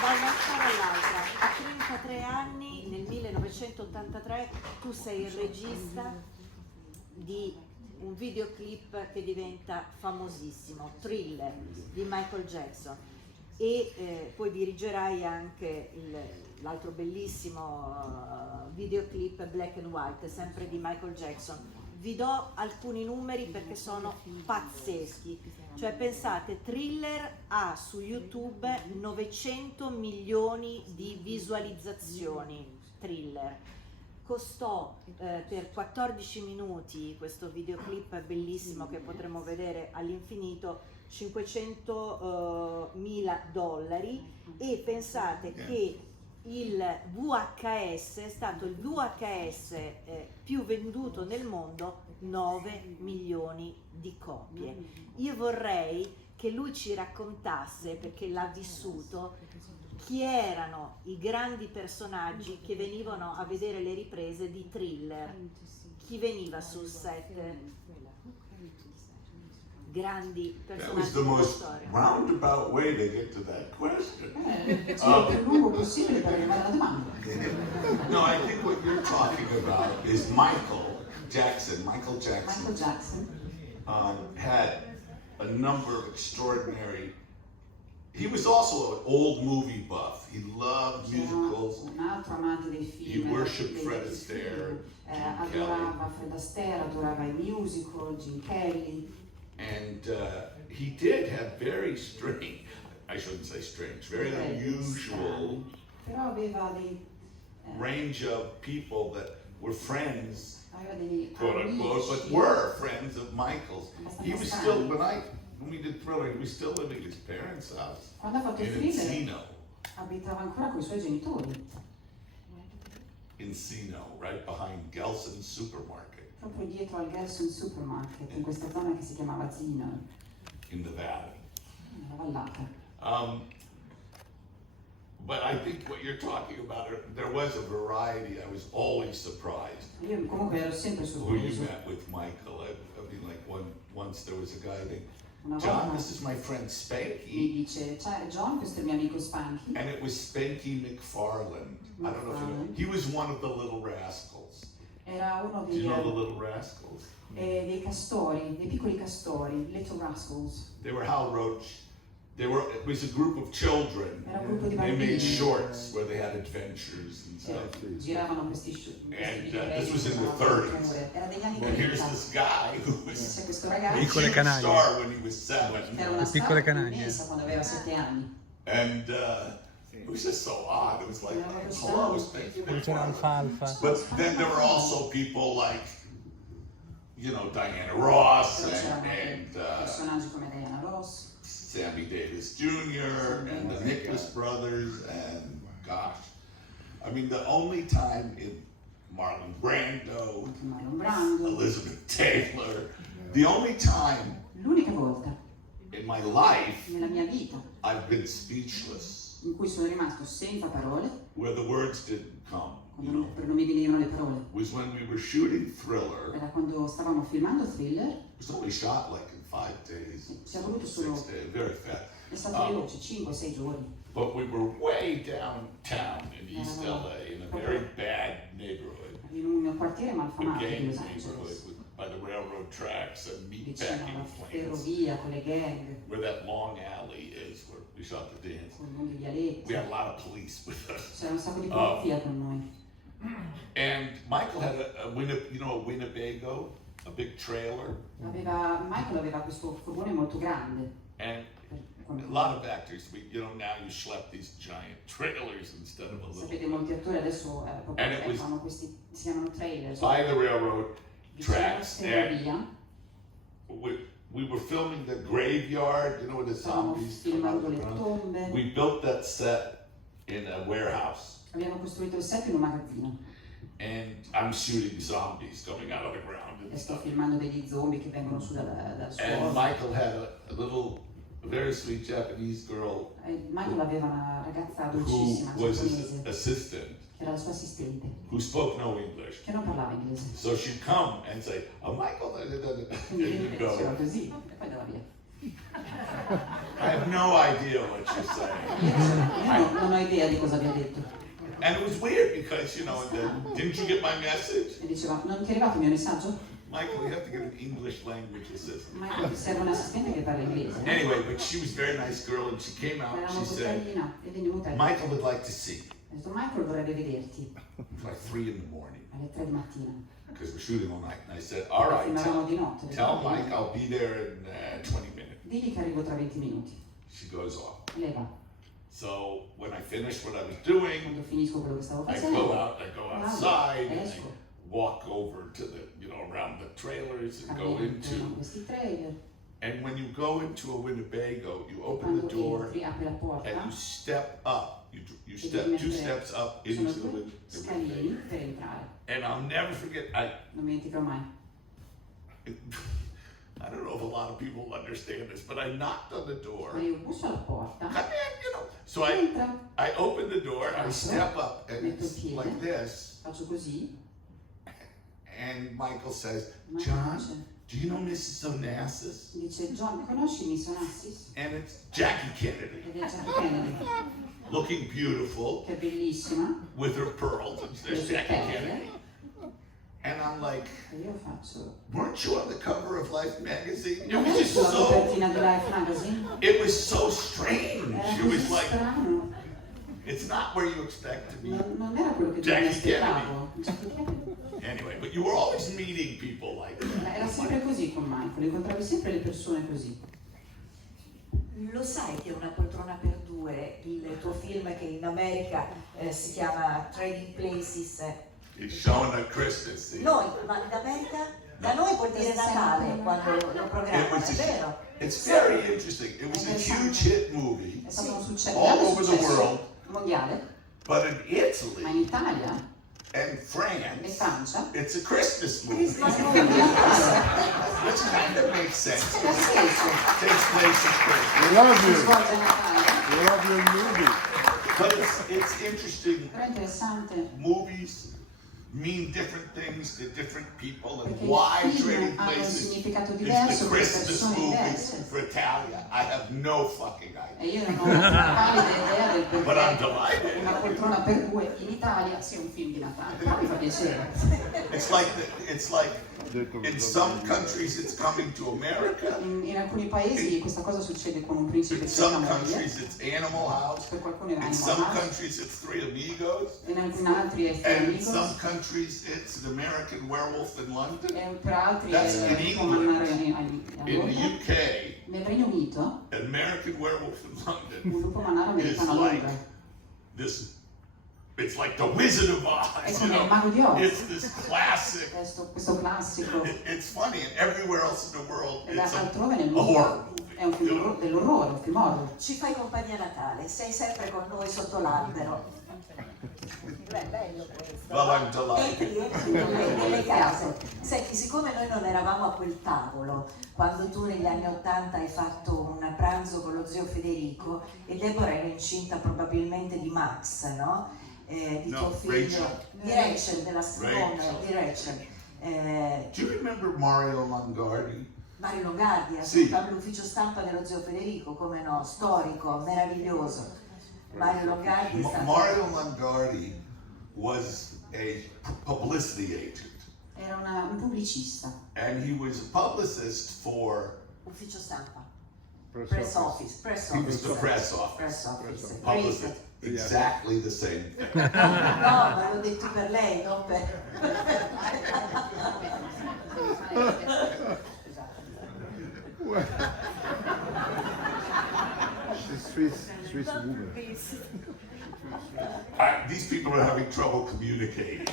Da una storia all'altra, a 33 anni, nel 1983, tu sei il regista di un videoclip che diventa famosissimo, Thriller, di Michael Jackson, e poi dirigerai anche l'altro bellissimo videoclip Black and White, sempre di Michael Jackson. Vi do alcuni numeri perché sono pazzeschi, cioè pensate, Thriller ha su YouTube 900 milioni di visualizzazioni, Thriller. Costò per 14 minuti, questo videoclip bellissimo che potremo vedere all'infinito, $500.000, e pensate che il VHS è stato il VHS più venduto nel mondo, 9 milioni di copie. Io vorrei che lui ci raccontasse, perché l'ha vissuto, chi erano i grandi personaggi che venivano a vedere le riprese di Thriller. Chi veniva sul set? Grandi That personaggi was the della most storia. roundabout way to get to that question. Il più lungo possibile per arrivare alla domanda. No, I think what you're talking about is Michael Jackson. Michael Michael Jackson Jackson had a number of extraordinary. He was also an old movie buff. He loved era musicals. un altro amante dei film. He worshipped dei Fred film. Astaire, Jim Adorava Fred Astaire, adorava i musical, Jim Kelly. And he did have very strange, I shouldn't say strange, very unusual Però aveva dei range of people that were friends, aveva degli quote unquote, but amici. were friends of Michael's. He was still, when we did Thriller, he was still living at his parents' house Quando ha fatto il in Thriller Encino. abitava ancora con i suoi genitori, Encino, right behind Gelson's Supermarket proprio dietro al Gelson Supermarket, in questa zona che si chiamava Zino, in the valley. nella vallata. But I think what you're talking about, there was a variety. I was always surprised Io comunque ero sempre who you sorpreso. met with Michael. I mean, like once there was a guy named Una John, volta this is my friend mi Spanky, dice, ciao John, questo è il mio amico Spanky. and it was Spanky McFarland. I don't know if you know. He was one of the Little Rascals. Era uno Do you know the Little Rascals? dei castori, dei piccoli castori, Little Rascals. They were Hal Roach. It was a group of children. Era un gruppo di They bambini. made shorts where they had adventures and Cioè, stuff. giravano questi And, videoretti, this was in the facevano 30s. avventure. Era degli anni And here's 30. this guy who was C'è questo a ragazzo Piccole huge canaglie. star when he was 7. che era una Le piccole star canaglie. immensa quando aveva 7 anni. And it was just so odd. It was like, hello, Spanky Poi c'era McFarland. Alfalfa. But then there were also people like, Diana Ross Però c'erano and personaggi come Diana Ross, Sammy Davis Jr. and the Nicholas brothers, and gosh, I mean, the only time in Marlon Brando, anche Marlon Brando. Elizabeth Taylor, the only time L'unica volta in my life nella mia vita I've been speechless, in cui sono rimasto senza parole, where the words didn't come, quando non mi venivano le parole, was when we were shooting Thriller. era quando stavamo filmando Thriller. It was only shot like in 5 days, Ci ha voluto solo, 6 days, very fast. è stato veloce, 5-6 giorni. But we were way downtown in East LA, in a very bad neighborhood, In un quartiere a malfamato di gang Los neighborhood Angeles, by the railroad tracks and vicino alla meatpacking plants, ferrovia con le gang, where that long alley is where we shot the dance. con lunghi vialetti. We had a lot of police with us. C'era un sacco di polizia con noi. And Michael had a Winnebago, a big trailer, Michael aveva questo furgone molto grande, and A lot of actors, now you schlep these giant trailers instead of a little. Sapete, molti attori adesso And it was fanno questi, si chiamano trailer. by the railroad tracks, Vicino alla and ferrovia. we were filming the graveyard, where the Stavamo zombies come out filmando of le the ground. tombe. We built that set in a warehouse, Abbiamo costruito il set in un magazzino and I'm shooting zombies coming out of the ground and e sto stuff. filmando degli zombie che vengono su dal And suolo. Michael had a very sweet Japanese girl Michael aveva una ragazza who dolcissima was his giapponese assistant, che era la sua assistente, who spoke no English. che non parlava inglese. So she'd come and say, "Oh, Michael," and Quindi you lui diceva go, così e poi andava via. "I have no idea what you're saying." Io non ho idea di cosa abbia detto. And it was weird because, and then, "Didn't you get my message?" E diceva, non ti è arrivato il mio messaggio? Michael, you have to get an English language assistant. Michael, ti serve un assistente che parla inglese. Anyway, but she was a very nice girl, and she came out Era and she molto said, carina, è venuta e "Michael would like to see you." ha detto, Michael vorrebbe vederti Like 3 in the morning, alle 3 di mattina. because we're shooting all night. And I said, "All right, Filmavamo di notte. tell Mike I'll be there in 20 minutes." Digli che arrivo tra 20 minuti. She goes off. E lei va. So when I finished what I was doing, Quando finisco quello che stavo I facendo, go outside, and I esco, walk over to the, around the trailers and go cammino into. con questi trailer. And when you go into a Winnebago, you open Quando the door entri, apri la porta, and you step up. You e step devi 2 mettere- steps up sono into the due the scalini Winnebago. per entrare. And I'll never forget. Non mi dimenticherò mai. I don't know if a lot of people understand this, but I knocked on the door. Ma io busso alla porta, Come in, So entra, I open the door, I step up, and metto il it's piede, like this. faccio così, And Michael says, Michael "John, dice, do you know Mrs. Onassis?" dice, John, conosci Miss Onassis? And it's Jackie Kennedy, Ed è Jackie Kennedy, looking beautiful che è bellissima, with her pearls. And there's With her Jackie pearls, Kennedy. And I'm like, e io faccio, "Weren't you on the cover of Life magazine?" It non was è just sulla so, copertina di Life Magazine? it was so strange. Era It così was like, strano, it's not where you expect to be. non era quello che già mi Jackie aspettavo. Jackie Kennedy. Anyway, but you were always meeting people like that. Era sempre così con Michael, incontravi sempre le persone così. Lo sai che Una poltrona per due, il tuo film che in America si chiama Trading Places, It's showing at Christmas. See? noi, ma in America, da noi vuol dire Natale quando lo It programmano, was è vero? It's very interesting. It was a huge hit movie, È stato un successo, All grande over the successo world. mondiale, but in ma Italy in Italia and e France, Francia it's a Christmas movie, Christmas è un movie. film di Natale. which kind of makes sense. Ha senso, Takes place at Christmas, We love si you. svolge a Natale, We love your movie. but it's interesting. però è interessante Movies mean different things to different people, and perché why i film Trading hanno un Places significato is diverso the per Christmas persone movie diverse. for Italia. I have no fucking idea, E io non ho una pallida idea del but I'm perché delighted. Una poltrona per due in Italia sia un film di Natale, però mi fa piacere. It's like in some countries it's coming to America. In alcuni paesi questa cosa succede con un principe In che ha some una moglie, countries it's Animal House. per qualcuno è In Animal some House, countries it's Three Amigos. in altri è And in Amigos, some countries it's the American Werewolf in London. e per altri That's è in Lupo, mannaro a In the Londra. UK, Nel Regno Unito an American Werewolf in London un lupo mannaro is americano a like Londra this. It's like the Wizard of è Oz, come il mago di Oz, It's this classic. questo classico, It's funny, and everywhere else in the world, e it's altrove nel a mondo horror movie. è un film dell'orrore, un film horror. Ci fai compagnia a Natale, sei sempre con noi sotto l'albero. Beh, bello questo. Well, I'm Entri delighted. nelle case. Senti, siccome noi non eravamo a quel tavolo, quando tu negli anni '80 hai fatto un pranzo con lo zio Federico e Deborah era incinta probabilmente di Max, no? Di No, tuo figlio, Rachel. di Rachel, della seconda, Rachel. di Rachel. Do you remember Mario Longardi? Mario Longardi, Sì. ascoltava l'ufficio stampa dello zio Federico, come no, storico, meraviglioso. Mario Longardi è stato... Mario Longardi was a publicity agent, Era un pubblicista, and he was a publicist for. Ufficio stampa, Press press office. office, press He was office. the press office. Press office. Publicist, exactly the same thing. No, ma l'ho detto per lei, non per... Swiss woman. These people are having trouble communicating.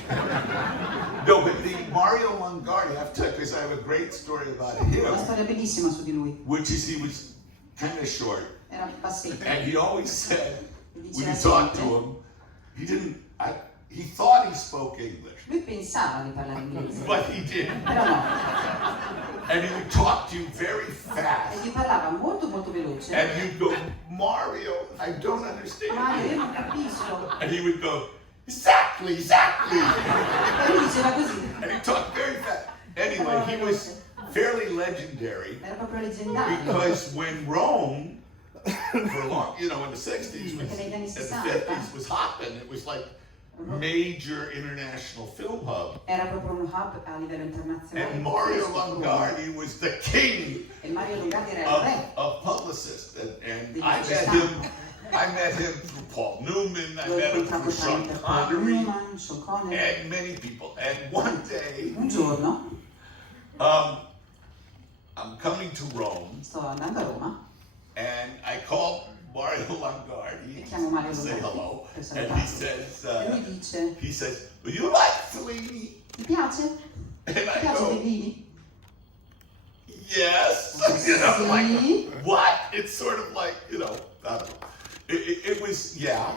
No, but the Mario Longardi, I have to tell you, because I have a great story about Una him, storia bellissima su di lui. which is he was kind of short. Era bassetto. And he always said, E when diceva you talked to sempre, him, he didn't, he thought he spoke English, lui pensava di parlare inglese, but he didn't. però no. And he would talk to you very E fast. gli parlava molto molto veloce. And you'd go, Mario, I don't understand Mario, io you. non capisco. And he would go, exactly, exactly. E lui diceva così. And he talked very fast. Anyway, he was fairly legendary Era proprio leggendario. because when Rome, for a long, in the 60s and Perché negli anni the 60 50s was hopping, it was like major international film hub. era proprio un hub a livello internazionale. And Mario Longardi was the king E Mario Longardi era il re. of publicists. And Degli I met him through Paul Newman, I L'ho met him incontrato through Sean tramite Paul Connery, Newman, Sean Connery. and many people. And one day, Un giorno I'm coming to Rome, sto andando a Roma and I call Mario Longardi e chiamo Mario to say Longardi hello, per and he salutarlo. E lui says, dice, "Will you like Fellini?" ti piace? And Ti I piace go, Fellini? "Yes." Like, what? It's sort of like, I don't know. It was, yeah.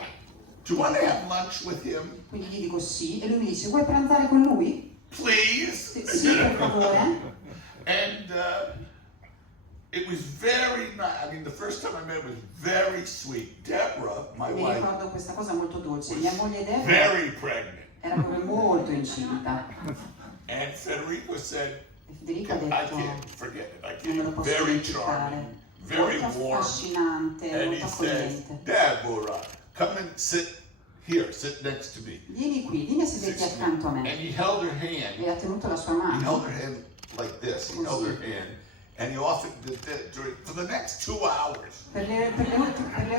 Do you want to have lunch with him? Quindi gli dico sì e lui mi dice, vuoi pranzare con lui? Please? Sì, per favore. And it was very nice. I mean, the first time I met him was very sweet. Deborah, my Mi wife, ricordo questa cosa molto dolce. Mia moglie Deborah very pregnant. era proprio molto incinta. And Federico said, E Federico ha I detto, can't forget it. I non me lo can't. posso Very dimenticare. charming, very Molto warm. affascinante, And molto he says, accogliente. Deborah, come and sit here, sit next to me. Vieni qui, vieni a sederti accanto a And me. he held her E hand. ha tenuto la sua He mano. held her hand like this. He held her hand. And he often did that for the next 2 hours. Per le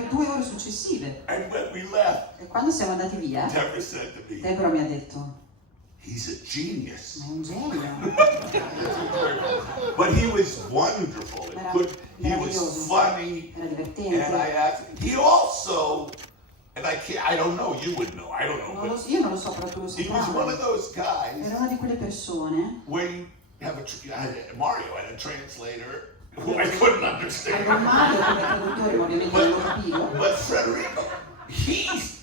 2 ore successive. And when we left, E quando siamo andati via, Deborah said to me, Deborah mi ha detto, he's a genius. ma è un genio. But he was wonderful. He was funny. Era And I divertente. asked, he also, and I don't know, you would know, I don't know, but Io non lo so, però tu lo he was one of saprai. those guys Era una di quelle persone. where you have Mario had a translator who I couldn't Avevo understand. Mario come traduttore, ma ovviamente non lo capivo. But Federico,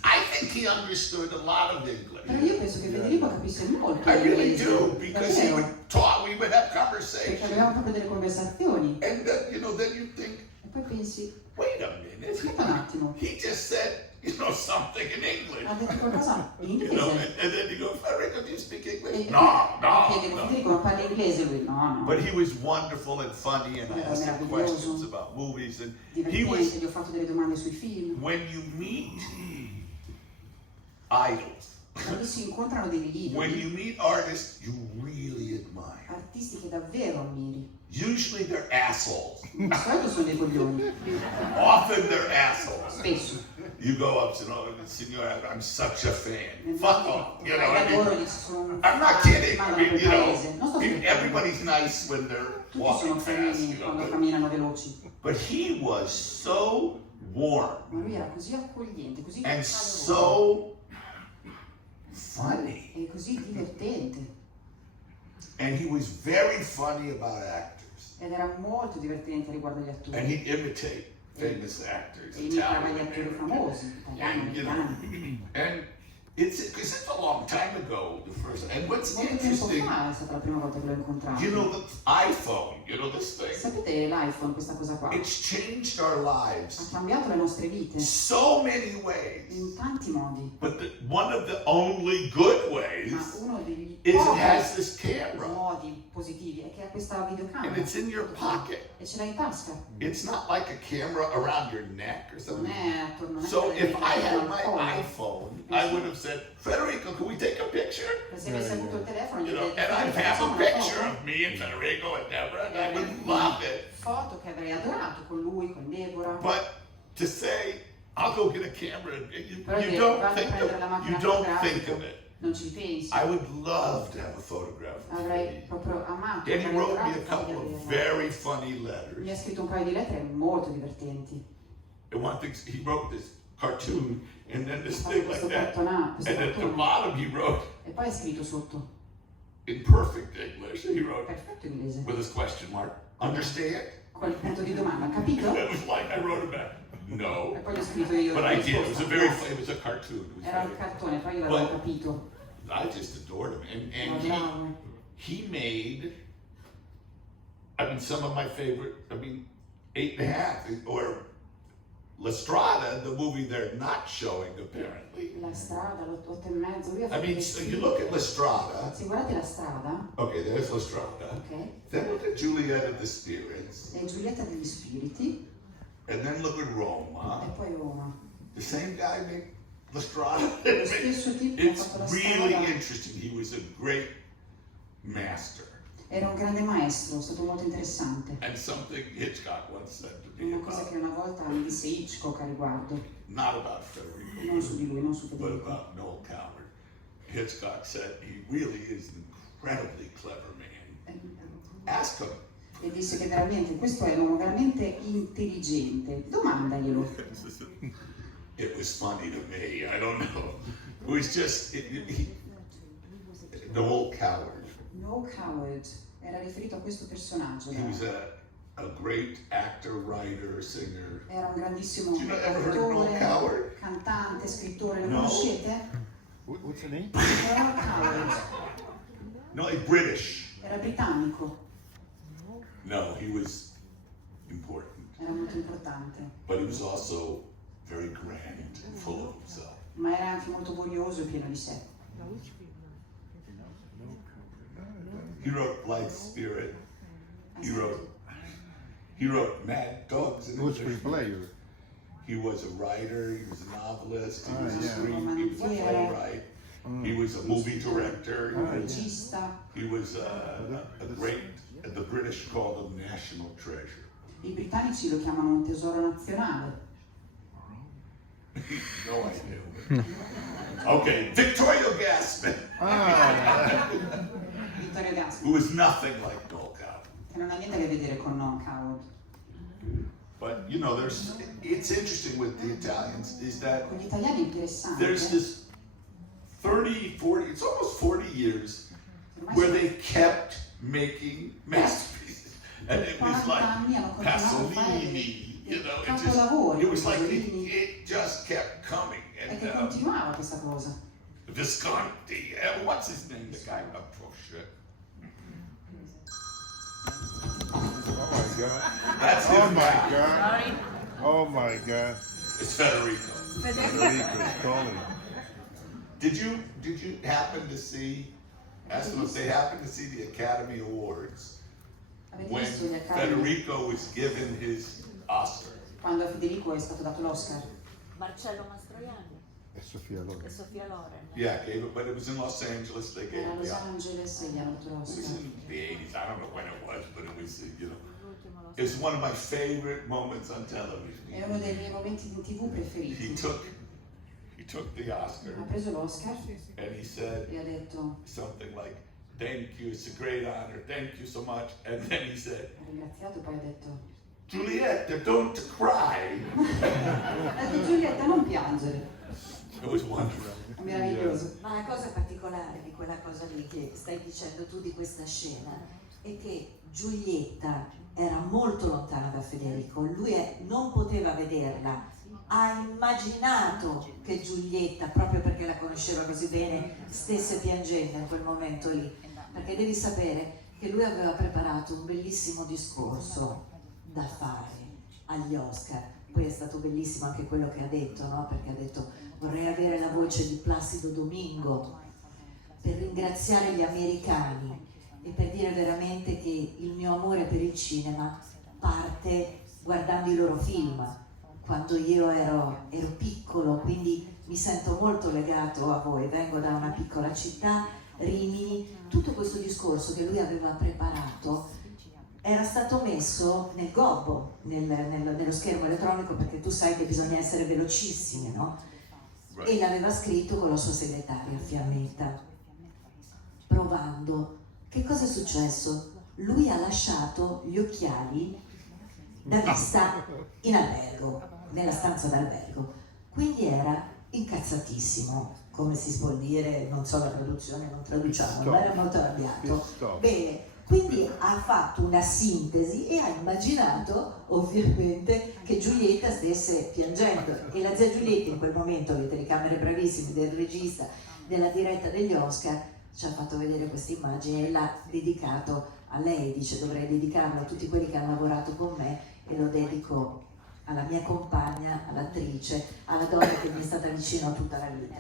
I think he understood a lot of English. Però io penso che Federico capisse molto I really l'inglese. do, because he Davvero. would talk, we would have Perché conversations. avevamo proprio delle conversazioni. And then you think, E poi pensi, wait a minute, aspetta un attimo, he just said, something in English. ha detto qualcosa in You know, inglese. and then you go, Federico, do you speak English? E No. chiedevo, Federico, ma parli inglese? Lui, no. But he was wonderful and funny, and I Era asked him meraviglioso. questions about movies, and he Divertente, was, gli ho fatto delle domande sui film. when you meet idols, Quando si incontrano degli when idoli, you meet artists you really admire, artisti che davvero ammiri. usually they're assholes. Di solito sono dei coglioni, Often they're assholes. spesso. You go up to signore, I'm such a fan. Fuck off. You know, Da I loro mean, dici, sono un I'm not fan, kidding. I mandano mean, quel paese. Non sto scherzando. everybody's nice when they're Tutti walking sono fast, carini quando camminano veloci. but he was so warm Ma lui era così accogliente, così and caloroso so funny. e così divertente. And he was very funny about actors. Ed era molto divertente riguardo agli And attori. he'd imitate famous actors, E imitava gli Italian, attori American. famosi, italiani, And, you know, americani. and because it's a long time ago, the first, and what's Molto tempo interesting, fa è stata la prima volta che l'ho incontrato. you know, the iPhone, this thing, Sapete l'iPhone, questa cosa qua? it's changed our Ha lives cambiato le nostre vite so many ways. in tanti modi. But one of the only good Ma ways uno degli is it pochi has this camera, modi positivi è che ha questa and videocamera it's in your pocket. e ce l'hai in tasca. It's not like a camera around your neck or Non something. è attorno a So if I had al my collo. iPhone, I would have said, Federico, can we take a picture? Se avessi avuto il telefono, gli avrei detto, And I'd have facciamo a una picture foto. of me and Federico and Deborah, and I would love it. Foto che avrei adorato con lui, con Deborah. But to say, I'll go get a camera, you Però dire, don't vado a think prendere la of, macchina you don't fotografica, think of it. non ci pensi. I would love to have a photograph of Avrei Fellini. proprio amato. And he avrei wrote me adorato a couple of di averla. very funny Mi letters. ha scritto un paio di lettere molto divertenti. And one thing, he wrote this cartoon, and then this Ha thing fatto like questo that. questo And at the cartone. bottom he wrote, E poi ha scritto sotto, in perfect English, he wrote, perfetto inglese, with his question mark, understand? quel punto di domanda, capito? It was like, I wrote it back, E no. poi gli ho scritto io. But la I did, it was risposta, a very, no. it was a cartoon. It was Era un very, cartone, poi io l'avevo But- capito. I just adored him. Lo And adoravo. he made, I mean, some of my favorite, I mean, 8.5, or La Strada, the movie they're not showing apparently. La strada, l'8 e mezzo, lui ha I fatto mean, dei so film. you look at La Strada, Se guardate la strada, okay, there's La Strada. ok? Then look at Julietta the Spirits, E Giulietta degli Spiriti, and then look at e Roma. poi Roma. The same guy made La Strada. Lo stesso tipo che ha It's fatto la really strada. interesting. He was a great master. Era un grande maestro, è stato molto interessante. And something Hitchcock once said to me Una cosa about, che una volta mi disse Hitchcock a riguardo, not about Federico, non su di lui, non su but Federico, about Noel Coward. Hitchcock said he really is an incredibly clever man. Ask him. e disse che veramente questo è un uomo veramente intelligente. Domandaglielo. It was funny to me. I don't know. It was just Noel Coward. Noel Coward era riferito a questo personaggio. He was a great actor, writer, singer. Era un grandissimo You know, ever heard of Noel attore, Coward? cantante, scrittore, lo No. conoscete? What's the name? Noel Coward No, he's British. era britannico, No, he was important, era molto importante, but he was also very grand and full of himself. ma era anche molto voglioso e pieno di sé. He wrote Blight Spirit. He wrote Mad Dogs. And Who's the player? he was a writer. He was a novelist. He was a yeah. he was a playwright. He was a movie director. Regista, He was a great. The British called him national treasure. i britannici lo chiamano un tesoro nazionale. No idea. Okay, Victoria Gassman, Vittorio Gasco, who is nothing like Noel Coward. che non ha niente a che vedere con Noel Coward. But you know, it's interesting with the Italians is that Con gli italiani è interessante, there's this 30, 40, it's almost 40 years ormai where sono they kept making masterpieces. And it was 40 like anni hanno continuato a fare Pasolini, you know, capolavori, it was like Pasolini. it just kept coming. E che And continuava questa cosa. Visconti, and what's his name, the guy, oh shit. Oh my God. That's his Oh my guy. God. Oh my God. It's Federico. Federico's calling. Did you happen to see, ask them if they happened to see the Academy Awards Avete when visto gli Academy Federico was given his Oscar? quando a Federico è stato dato l'Oscar? Marcello Mastroianni E Sofia Loren. e Sofia Loren. Yeah, gave it, but it was in Los Angeles. They gave Era a it. Los Yeah. Angeles e gli hanno dato It was l'Oscar. in the 80s. I don't know when it was, but it was, you know, L'ultimo lo it's one of my favorite moments on television. È uno dei miei momenti in TV He preferiti. took the Oscar Ha preso l'Oscar and he said e ha detto, something like, "Thank you, it's a great honor. Thank you so much." And then he said, ha ringraziato e poi ha detto, "Giulietta, don't cry." ha detto Giulietta non piangere. It was wonderful. È meraviglioso. Ma la cosa particolare di quella cosa lì che stai dicendo tu di questa scena è che Giulietta era molto lontana da Federico, non poteva vederla, ha immaginato che Giulietta, proprio perché la conosceva così bene, stesse piangendo in quel momento lì, perché devi sapere che lui aveva preparato un bellissimo discorso da fare agli Oscar. Poi è stato bellissimo anche quello che ha detto, no? Perché ha detto: vorrei avere la voce di Placido Domingo per ringraziare gli americani e per dire veramente che il mio amore per il cinema parte guardando i loro film, quando io ero piccolo, quindi mi sento molto legato a voi, vengo da una piccola città, Rimini. Tutto questo discorso che lui aveva preparato era stato messo nel gobbo, nello schermo elettronico, perché tu sai che bisogna essere velocissimi, no? E l'aveva scritto con la sua segretaria Fiammetta, provando. Che cosa è successo? Lui ha lasciato gli occhiali da vista in albergo. nella stanza d'albergo. Quindi era incazzatissimo, come si può dire, non so la traduzione, non traduciamo, ma era molto arrabbiato. Bene, quindi ha fatto una sintesi e ha immaginato ovviamente che Giulietta stesse piangendo, e la zia Giulietta in quel momento, le telecamere bravissime del regista della diretta degli Oscar, ci ha fatto vedere questa immagine e l'ha dedicato a lei. Dice: dovrei dedicarlo a tutti quelli che hanno lavorato con me, e lo dedico alla mia compagna, all'attrice, alla donna che mi è stata vicino tutta la vita.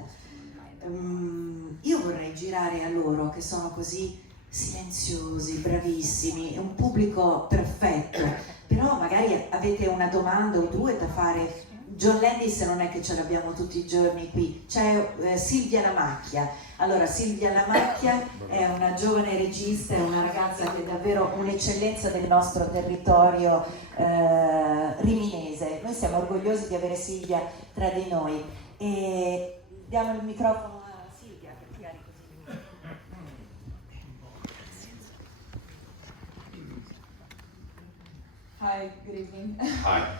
Io vorrei girare a loro, che sono così silenziosi, bravissimi, un pubblico perfetto, però magari avete una domanda o due da fare. John Landis non è che ce l'abbiamo tutti i giorni qui, c'è Silvia La Macchia. Allora, Silvia La Macchia è una giovane regista, è una ragazza che è davvero un'eccellenza del nostro territorio riminese. Noi siamo orgogliosi di avere Silvia tra di noi, e diamo il microfono a Silvia, che magari così. Hi, good evening. Hi.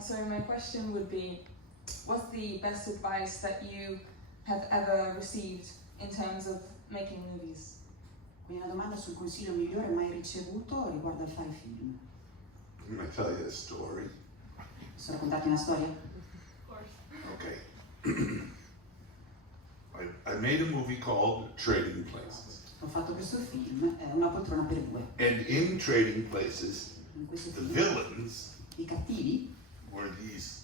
So my question would be, what's the best advice that you have ever received in terms of making movies? Quindi una domanda sul consiglio migliore mai ricevuto riguardo al fare film. I'm going to tell you a story. Posso raccontarti una storia? Okay. I made a movie called Trading Places. Ho fatto questo film, Una poltrona per due. And in Trading Places, In questo the film villains i cattivi, were these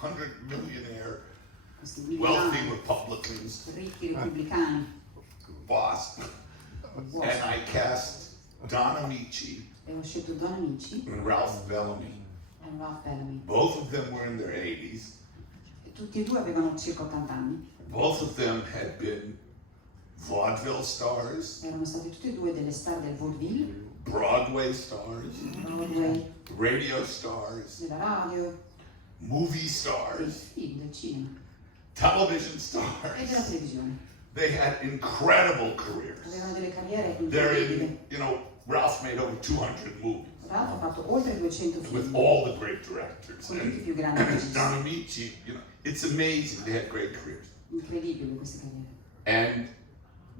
100-millionaire, questi wealthy miliardari, Republicans, ricchi repubblicani, boss. boss. And I cast Don Amici E ho scelto Don Amici and Ralph Bellamy. e Ralph Bellamy. Both of them were in their 80s. E tutti e due avevano circa 80 anni. Both of them had been vaudeville stars, Erano stati tutti e due delle star del vaudeville, Broadway stars, Broadway, radio stars, della radio, movie del stars, film, del cinema television e della stars. televisione. They had incredible careers. Avevano delle carriere They're incredibili. in, Ralph made over 200 movies Ralph ha fatto oltre 200 with film all the great directors. con tutti i And più grandi registi. Don Amici, it's amazing. They had great careers. Incredibili queste carriere. And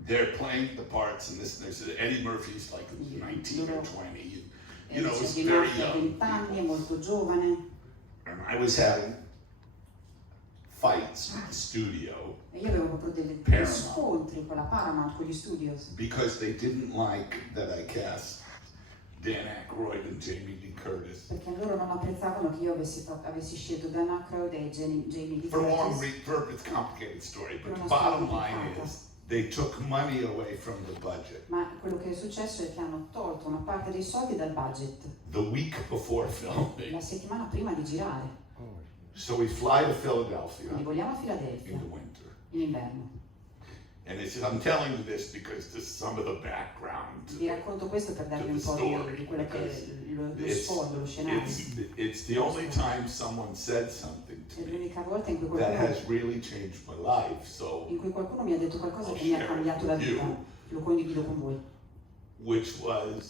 they're playing the parts in this. There's Eddie Murphy's like 19 or 20. E It's c'è Di very Murphy a young. 20 anni, è molto giovane, And I was having fights with the studio e io avevo proprio degli Paramount. scontri con la Paramount, con gli studios, because they didn't like that I cast Dan Aykroyd and Jamie Lee Curtis. perché loro non apprezzavano che io avessi scelto Dan Aykroyd e Jamie Lee For Curtis. it's a complicated story, but the Una bottom storia line complicata. is they took money away from the budget. Ma quello che è successo è che hanno tolto una parte dei soldi dal budget The week before filming. la settimana prima di girare. So we fly to Philadelphia Quindi vogliamo a in Filadelfia the winter. in inverno. And I'm telling you this because this is some of the background. Vi racconto questo per darvi un po' di quello che è lo sfondo, lo scenario. It's the only time someone said something to È me l'unica volta in cui that qualcuno has really changed my life. So, mi ha detto qualcosa che mi ha cambiato la vita. Lo condivido con voi. which was,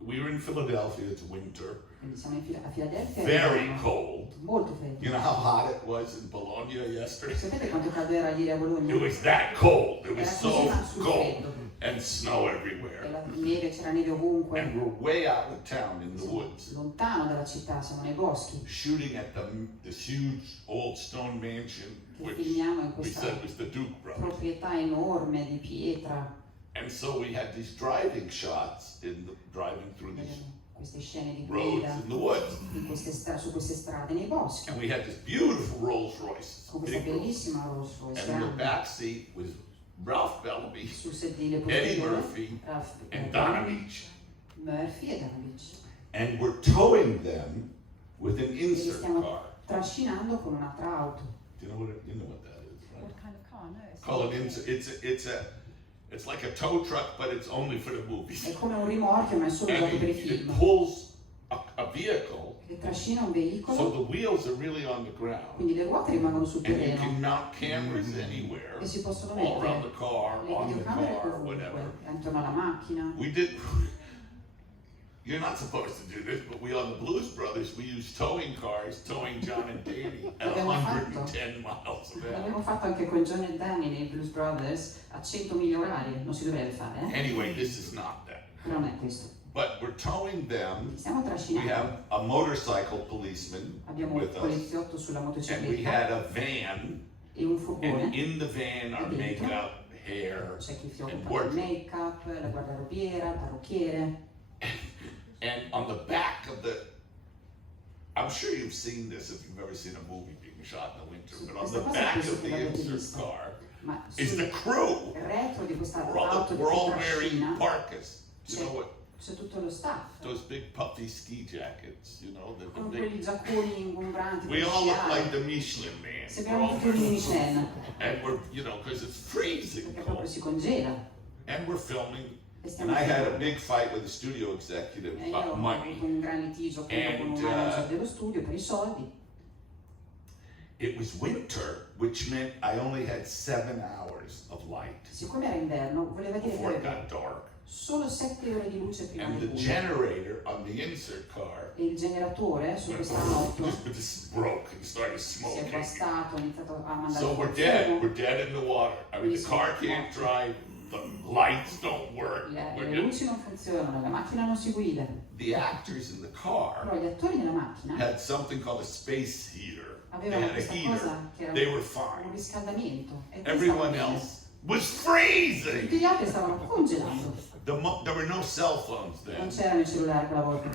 we were in Philadelphia, it's winter, Quindi siamo a Filadelfia, very è cold. molto freddo. You know how hot it was in Bologna yesterday? Sapete quanto caldo era ieri a Bologna? It was that cold. It was Era so così, ma sul cold. freddo. And snow E everywhere. la neve, c'era neve ovunque. And we're way out of town in the Siamo woods, lontano dalla città, siamo nei boschi. shooting at this huge old stone mansion, Che which filmiamo in we questa said was the Duke Brothers. proprietà enorme di pietra. And so we had these driving shots driving through these Vedevamo queste scene di roads guida in the woods. su queste strade nei boschi. And we had this beautiful Rolls Royce, Con questa big Rolls. bellissima Rolls Royce And in the grande. back seat was Ralph Bellamy Sul sedile Eddie posteriore Murphy Ralph and Don Bellamy, Amici. Murphy e Davich. And we're towing them with an E li insert stiamo car. trascinando con un'altra auto. Do you know what that is, right? What kind of car? No, it's Call it it's like a tow truck, but it's only for the movies. È come un rimorchio, ma è solo And usato per i it film. pulls a vehicle, Che trascina un so veicolo, the wheels are really on the ground. quindi le ruote rimangono sul And you terreno can mount cameras anywhere, e si possono all around mettere the car, le on the videocamere car, ovunque, whatever. intorno alla macchina. We did. you're not supposed to do this, but we on the Blues Brothers, we use towing cars, towing John and Danny at L'abbiamo 110 miles an hour. L'abbiamo fatto anche con John e Danny nei Blues Brothers a 100 miglia orarie, non si dovrebbe fare, Anyway, this is not that. Però non è questo. But we're towing them. Li stiamo We trascinando. have a motorcycle policeman Abbiamo un with us, poliziotto sulla and we motocicletta had a van, e un furgone. and in the van are E dentro makeup, hair, c'è chi si and occupa del wardrobe. make-up, la guardarobiera, il parrucchiere. And on the back of the, I'm sure you've seen this if you've ever seen a movie being shot in the winter, but on the back of the insert car Ma is sul the crew. retro di questa We're all, auto che we're all ti wearing trascina parkas. You know what? c'è tutto lo staff. Those big puffy ski jackets, you know, the Con big. quegli giacconi ingombranti. We per all look sciare. like the Michelin man. We're Sembriamo all tutti un Michelin, and we're, you know, because it's freezing perché proprio cold. si congela. And we're filming. E stiamo And I had a filmando. big fight with the studio executive E io about ho money. avuto un gran litigio appunto con un And, manager dello studio per i soldi. It was winter, which meant I only had 7 hours of light Siccome era inverno, voleva dire che before it avevo got dark. solo 7 ore di luce prima And del the buio. generator on the insert car E il generatore su questa auto just broke and started si è smoking. guastato, ha iniziato a mandare So we're fuoco. dead. We're dead in the water. I mean, the car can't drive. The lights don't work. Le luci non funzionano, la macchina non si guida. The actors in the car Però gli attori della macchina had something called a space heater. They avevano had a questa heater. cosa che era They were un fine. riscaldamento. E qui Everyone stavano bene. else was Tutti freezing. gli altri stavano congelando. There were no cell phones Non then. c'erano i cellulari quella volta.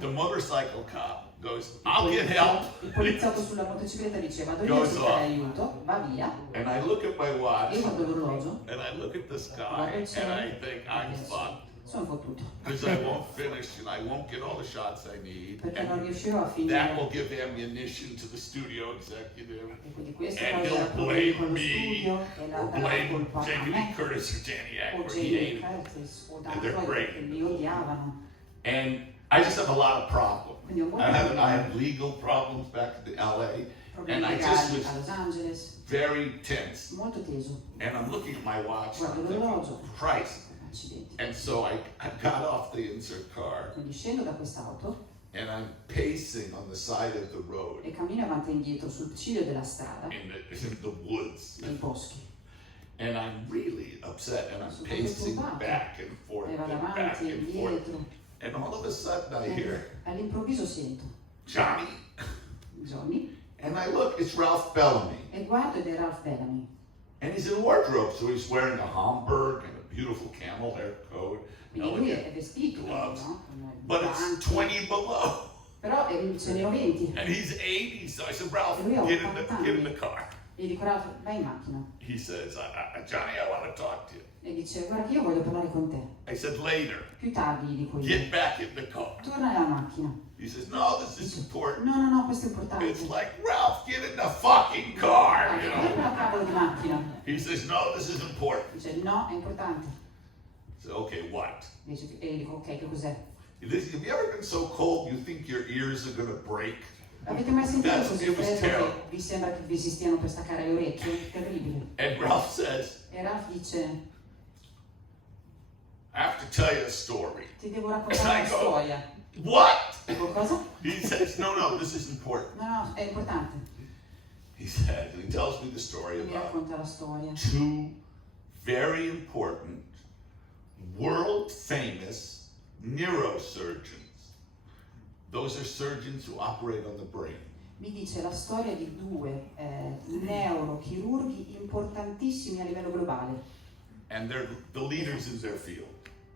The motorcycle cop goes, "I'll get help." Il poliziotto sulla motocicletta dice vado io a Goes cercare off. aiuto, va via. And I look at my watch Io guardo l'orologio, and I look at the guardo sky il and cielo. I think I'm fucked Sono fottuto. because I won't finish and I won't get all the shots I need. Perché non And riuscirò a that finire. will give ammunition to the studio executive. E quindi questo And causa he'll problemi blame con lo me studio e la or darà blame colpa a Jamie Lee me Curtis or Danny o Aykroyd. He Jamie hated it. Curtis o And they're Danny great. che li odiavano. And I just have a lot of problems. Quindi ho molti I problemi. have legal problems back in LA, Problemi and I just legali was a Los Angeles, very tense. molto teso. And I'm looking at my watch and Guardo I'm thinking, l'orologio. Christ. Accidenti. And so I got off the insert car Quindi scendo da quest'auto and I'm pacing on the side of the road e cammino avanti e indietro sul ciglio della strada, in the woods. nei boschi. And I'm really upset and I'm Sono pacing turbato. back and forth E vado and back avanti e and forth. indietro. And all of a sudden I hear, All'improvviso sento Johnny. Johnny And I look, it's Ralph Bellamy. e guardo ed è Ralph Bellamy. And he's in wardrobe, so he's wearing a Homburg and a beautiful camel hair coat, Quindi lui è elegant vestito, gloves. no? Con i But it's guanti. 20 below. Però ce n'erano 20. And he's 80, so I said, Ralph, E lui ha get 80 in the anni. car. E dico Ralph, vai in macchina. He says, Johnny, I want to talk to you. E dice, guarda che io voglio parlare con te. I said, later, Più tardi gli dico io. get back in the car. Torna nella macchina. He says, no, this is important. No, no, no, questo è importante. It's like, Ralph, get in the fucking car, you Vai per know. la cavolo di macchina. He says, no, this is important. Dice, no, è importante. I said, okay, what? Dice, e dico, ok, che cos'è? Have you ever been so cold you think your ears are going to break? Avete mai sentito That's- così it was freddo terrible. che vi sembra che vi si stiano per staccare le orecchie? Terribile. And Ralph says, E Ralph dice, I have to tell you a story. ti devo raccontare una storia. What? Dico, cosa? He says, no, this is important. No, no, è importante. He says, he tells me the story E mi about racconta la storia. two very important, world famous neurosurgeons. Those are surgeons who operate on the brain. Mi dice la storia di due neurochirurghi importantissimi a livello globale And they're the leaders in their field.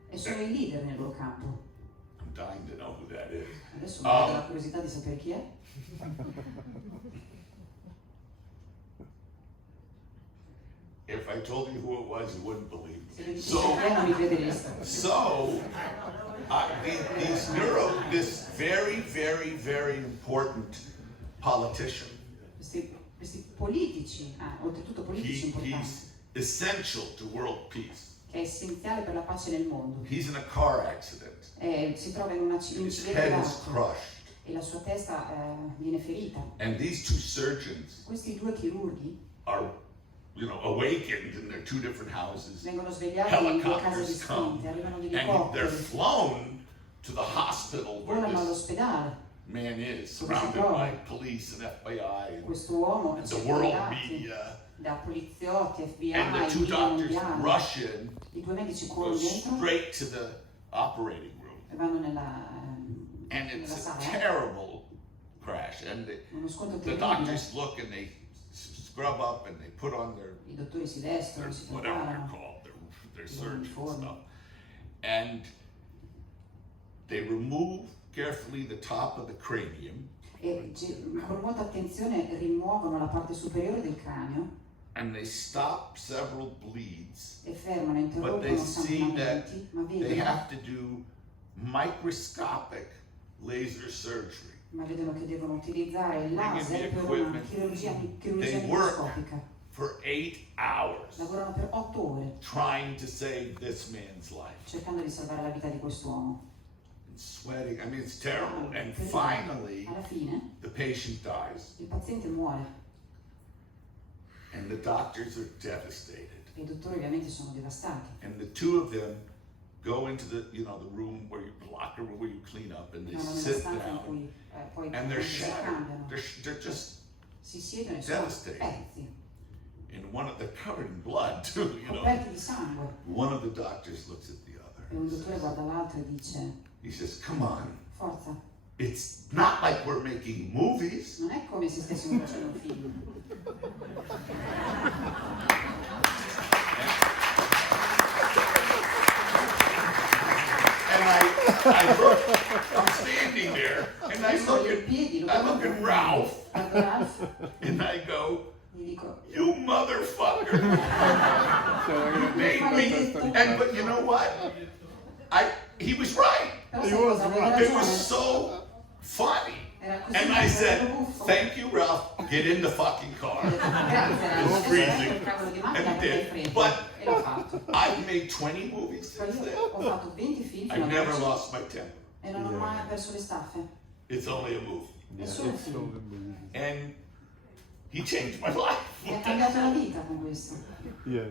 e sono i leader nel loro campo. I'm dying to know who that is. Adesso mi avete la curiosità di sapere chi è? If I told you who it was, you wouldn't believe Se me. lo dici So, non mi credereste. this very, very, very important politician, Questi politici, oltretutto politici importanti, he's essential to world peace. che è essenziale per la pace nel mondo. He's in a car accident. Si trova in un His incidente head is d'auto crushed. e la sua testa viene ferita. And these two surgeons Questi due chirurghi are, awakened in their two different houses. vengono svegliati in due case Helicopters come, distinte, arrivano gli and they're elicotteri flown to the hospital where Volano this all'ospedale. man is, Dove si surrounded trova by police and FBI questo uomo and è the world circondato media, da poliziotti, FBI, and the two media doctors mondiale. rush in, I due medici go corrono dentro straight to the operating room, e vanno nella and it's sala. a terrible crash. And Uno scontro the terribile. doctors look and they scrub up and they put on their I dottori si vestono, si whatever they're preparano. called, their I surgery uniformi. stuff, and they remove carefully the top of the cranium, E con molta attenzione rimuovono la parte superiore del cranio and they stop several bleeds. e fermano, But they interrompono see that sanguinamenti, ma they vedono, have to do microscopic laser surgery. che devono utilizzare il Bring in laser the per una equipment. chirurgia They work microscopica. for 8 hours Lavorano per 8 ore trying to save this man's life. cercando di salvare la vita di quest'uomo. And sweating, I mean, it's terrible. And finally, Alla fine the patient dies, il paziente muore and the doctors are devastated. e i dottori ovviamente sono devastati. And the two of them go into the, the room where you, locker room where you clean up, and they Vanno nella sit stanza in down, cui poi and they're si shattered. cambiano, They're just si siedono e sono devastated. pezzi, in they're covered in blood too, coperti di sangue. One of the doctors looks at the other. E un dottore guarda l'altro e dice: He says, "Come on, forza, it's not like we're making movies." non è come se stessimo facendo un film. And I look, I'm standing there, and I Sono look in piedi, lo at guardo Ralph, guardo Ralph and I go, e gli dico: "You motherfucker!" Made me, but you know what? He was right. però He sai was cosa, aveva right. It was ragione. so funny. Era così, And I era said, buffo. "Thank you, Ralph. Get in the fucking car." Grazie, Ralph. It's freezing. Il cavolo di macchina And he perché è did. freddo. But E l'ho fatto. I've made 20 movies Però since io then. ho fatto 20 film I've fino ad never oggi lost my temper. e non ho mai perso le staffe. It's only a movie. È solo un It's so film. amazing. And he changed my life. Mi ha cambiato la vita con questo. Yeah.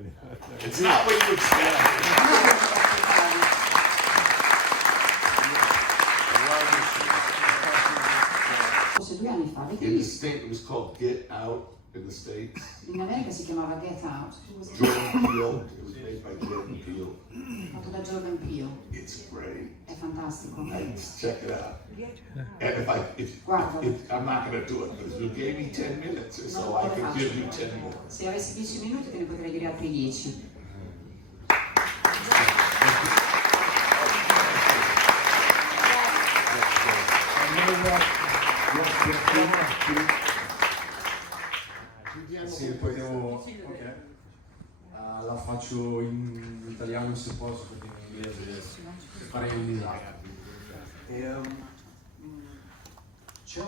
It's not what you expect. Non è quello che ti aspettavi. Forse 2 anni fa, avete In the visto? state, it was called Get Out in the States. In America si chiamava Get Out, Jordan Peele. It was made by Jordan Peele. fatto da Jordan Peele. It's great. È fantastico. Check it out. And I'm not going to do it, but if you gave me 10 minutes or so, I could give you 10 more. Se avessi 10 minuti te ne potrei dire altri 10. Sì, poi devo... ok. La faccio in italiano se posso, perché in inglese farei un disastro. C'è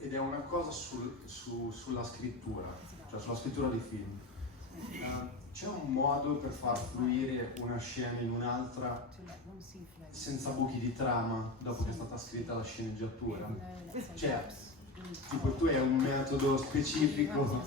ed è una cosa sulla scrittura, cioè sulla scrittura dei film. C'è un modo per far fluire una scena in un'altra senza buchi di trama dopo che è stata scritta la sceneggiatura? Cioè, tipo tu hai un metodo specifico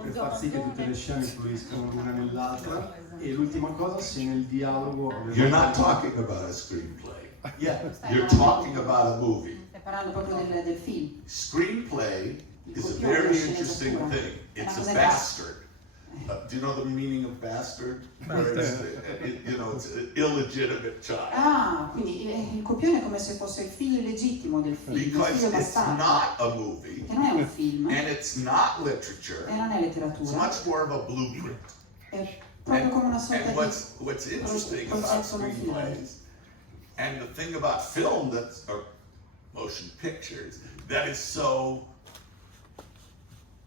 per far sì che tutte le scene fluiscano l'una nell'altra, e l'ultima cosa, se nel dialogo... You're not talking about a screenplay. Yeah. You're talking about a movie. Stai parlando proprio del film. Screenplay is a very interesting thing. It's a bastard. Do you know the meaning of bastard? Where it's an illegitimate child. Ah, quindi il copione è come se fosse il figlio illegittimo del film, il Because figlio it's bastardo, not a movie, che non è un film and it's not literature. e non è It's letteratura, much more of a blueprint. è proprio come una sorta And di what's interesting about concetto non finale. screenplays, and the thing about film or motion pictures, that is so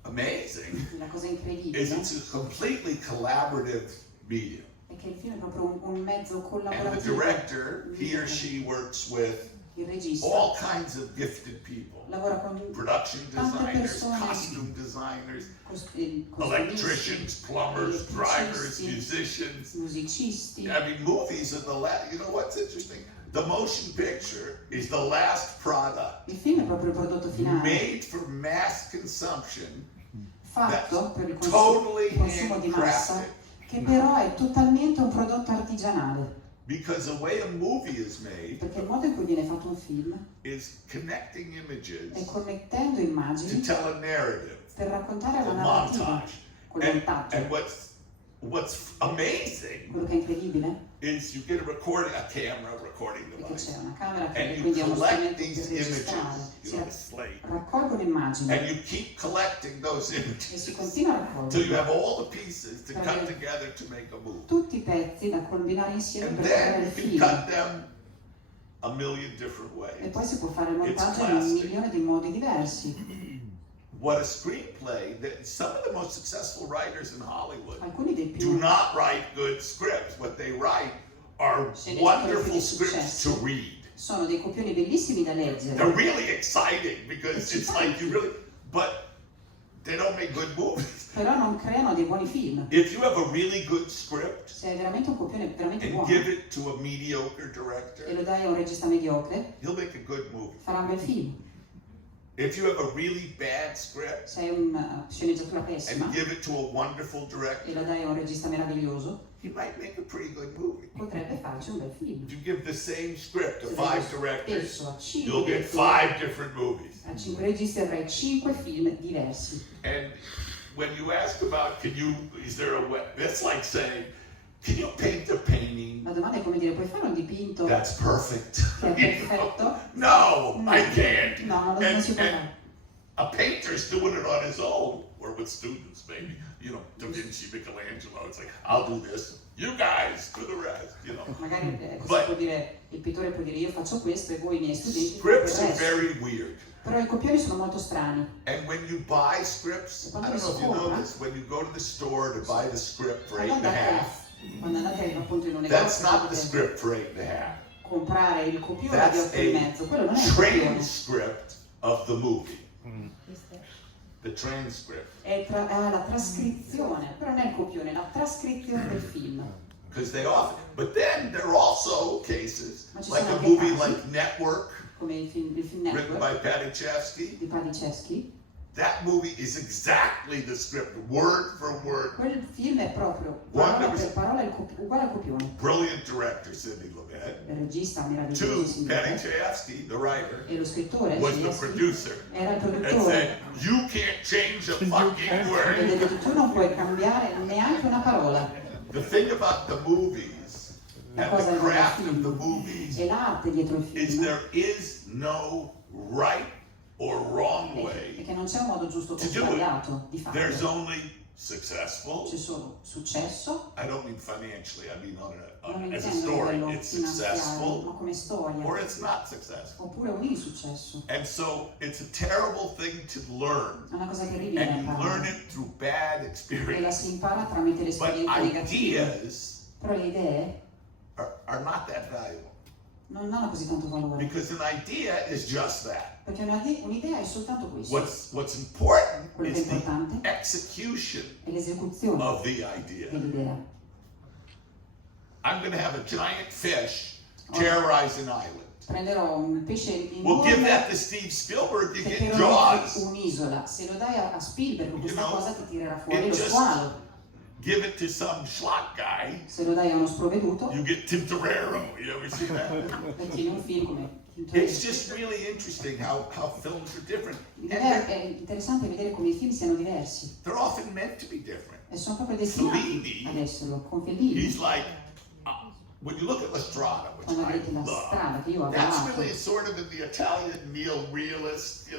amazing, La cosa incredibile is it's a completely collaborative medium. è che il film è proprio un mezzo And the collaborativo. director, he or she works with Il regista all kinds of gifted people. lavora con Production tante designers, persone, costume designers, costruisti, electricians, plumbers, drivers, musicians. musicisti. I mean, movies are the last, you know what's interesting? The motion picture is the last product Il film è proprio il prodotto finale, made for mass consumption, fatto per il totally consumo di massa, handcrafted. che però è totalmente un prodotto artigianale. Because the way a movie is made Perché il modo in cui viene fatto un film is connecting è images connettendo to immagini tell a narrative, per raccontare a la narrativa, montage. col And montaggio. what's amazing Quello che è incredibile is you get a camera recording è che device, c'è una camera and che you quindi è uno collect strumento these per registrare, images, si a slate, raccolgono immagini and you keep collecting those e images si continua a till you raccogliere have all the pieces to cut together to make a movie. tutti i pezzi da combinare insieme And per creare then il you can film. cut them a million different E ways. poi si può fare il montaggio It's in un plastic. milione di modi diversi. What a screenplay, some of the most successful writers in Hollywood Alcuni dei do più not write good scripts. What they write are Sceneggiatori wonderful di scripts to successo. read. sono dei copioni bellissimi da leggere. They're really exciting because it's like you really, but they don't make good movies. Però non creano dei buoni film. If you have a really good script Se hai veramente un copione veramente and buono give it to a mediocre e director, lo dai a un regista mediocre, he'll make a good movie. farà un bel film. If you have a really bad script Se hai una sceneggiatura pessima and give it to a wonderful e director, lo dai a un regista meraviglioso, he might make a pretty good movie. potrebbe farci un bel film. If you give the same script to Se 5 dai directors, spesso a 5 you'll get 5 different movies. a 5 registi avrai 5 film diversi. And when you ask about, is there a way, that's like saying, can you paint a painting La domanda è come dire, puoi fare un dipinto that's perfect? che è perfetto? No, I can't. No, non si può And fare. a painter's doing it on his own, or with students maybe. You know, Da Vinci, Michelangelo, it's like, I'll do this, you guys do the rest, you know. Magari But- può dire, il pittore può dire io faccio questo e voi i miei studenti fate il Scripts are resto. very weird. Però i copioni sono molto strani. And when you buy scripts, I don't know if you know this, when you go to the store to buy the script for Quando $8.50, andate appunto in un that's negozio not the potete script for $8.50. comprare il copione di That's 8 e mezzo, quello non è il trained copione, script of the movie. The transcript. è la trascrizione, però non è il copione, è la trascrizione del film. Because they often, but then there are also cases, Ma ci like sono a anche movie casi. like Network, Come il film written by Network Padichevsky. di Pacioso. That movie is exactly the script, word for word. Quel film è proprio parola per parola uguale al copione. Brilliant director, Sidney Lumet. Il regista meraviglioso 2, signore, Padichevsky, the writer, e lo scrittore was the Giulietta producer. era il And produttore. said, you can't change a fucking E gli ha word. detto tu non puoi cambiare neanche una parola. The thing about the movies La and cosa the del craft of film the movies e l'arte dietro il is film there is no right or wrong è way che non c'è un modo giusto o to do it. sbagliato di There's farlo. only successful. C'è solo successo, I don't mean financially, I mean non as a intendo a story. livello It's finanziario, ma successful come storia, or it's not successful. oppure un insuccesso. And so it's a terrible thing to learn. È una cosa terribile da And you learn imparare it through bad e la experience. si impara tramite le But esperienze negative. ideas Però le idee are not that valuable. non hanno così tanto valore, Because an idea is just that. perché un'idea è soltanto questo. What's important Quello che is è the importante execution è l'esecuzione of the idea. dell'idea. I'm going to have a giant fish terrorize an island. Prenderò un pesce Well, give enorme that to Steve Spielberg, you che get terrorizza Jaws. un'isola. Se lo dai a Spielberg, questa know, cosa ti tirerà fuori it lo just- squalo. Give it to some schlock guy, Se lo dai a uno sprovveduto, you get Tintorero. You ever see that? perché in un film come It's just really interesting how films are different. And L'idea è interessante vedere come i film siano diversi they're often meant to be different. e sono proprio destinati Fellini, ad esserlo. Con Fellini, He's like, when you look at La Strada, which quando I vedete la love, strada che io ho that's amato, really sort of in the Italian neo-realist,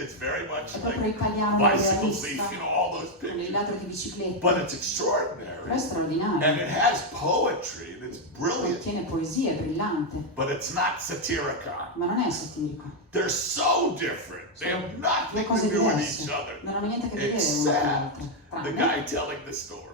it's very much è like proprio italiano bicycle realista, thief, all those con il pictures. ladro di biciclette, But it's però è extraordinary. And straordinario, it has poetry, and it's brilliant, contiene poesia, è brillante, but it's not satirica. ma non è satirico. They're so different. They have Sono due nothing cose to do with diverse, each other, non hanno niente a che vedere l'una con except l'altra, the tranne guy telling the story.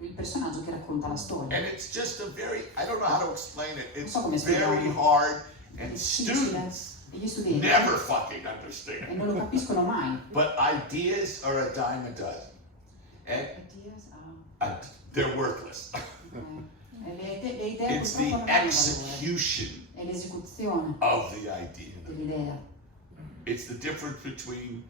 il personaggio che racconta la storia. And it's just a very, I don't know how to explain it. It's so come very spiegarlo. hard, È and difficile students e gli studenti never fucking e understand. non lo capiscono mai. But ideas are a dime a dozen. And they're worthless. Le idee It's the purtroppo non hanno valore, execution è l'esecuzione of the idea. dell'idea. It's the difference between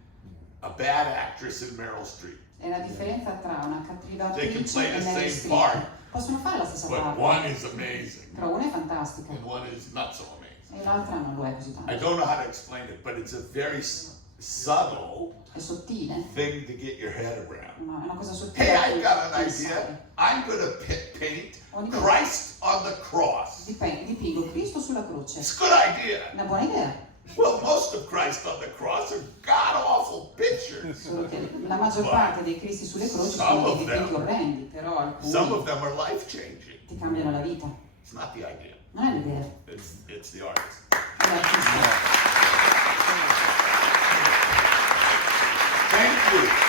a bad actress and Meryl Streep. È la differenza tra una cattiva They can attrice play e the Meryl same part, Streep. Possono fare la stessa but parte, one is amazing però una è fantastica and one is not so amazing. e l'altra non lo è così I tanto. don't know how to explain it, but it's a very subtle È sottile, thing to get your head around. è una cosa sottile. Hey, a I've cui got an pensare. idea. I'm going to paint Ogni volta Christ on the cross. dipingo Cristo sulla croce. It's a good idea. Una buona idea, Well, most of Christ on the cross are god-awful pictures. solo che la maggior parte dei Cristi sulle croci Some sono of dei dipinti them. orrendi, però Some of alcuni them are life-changing. ti cambiano la vita. It's not the idea. Non è l'idea, It's the artist. è l'artista. Thank you.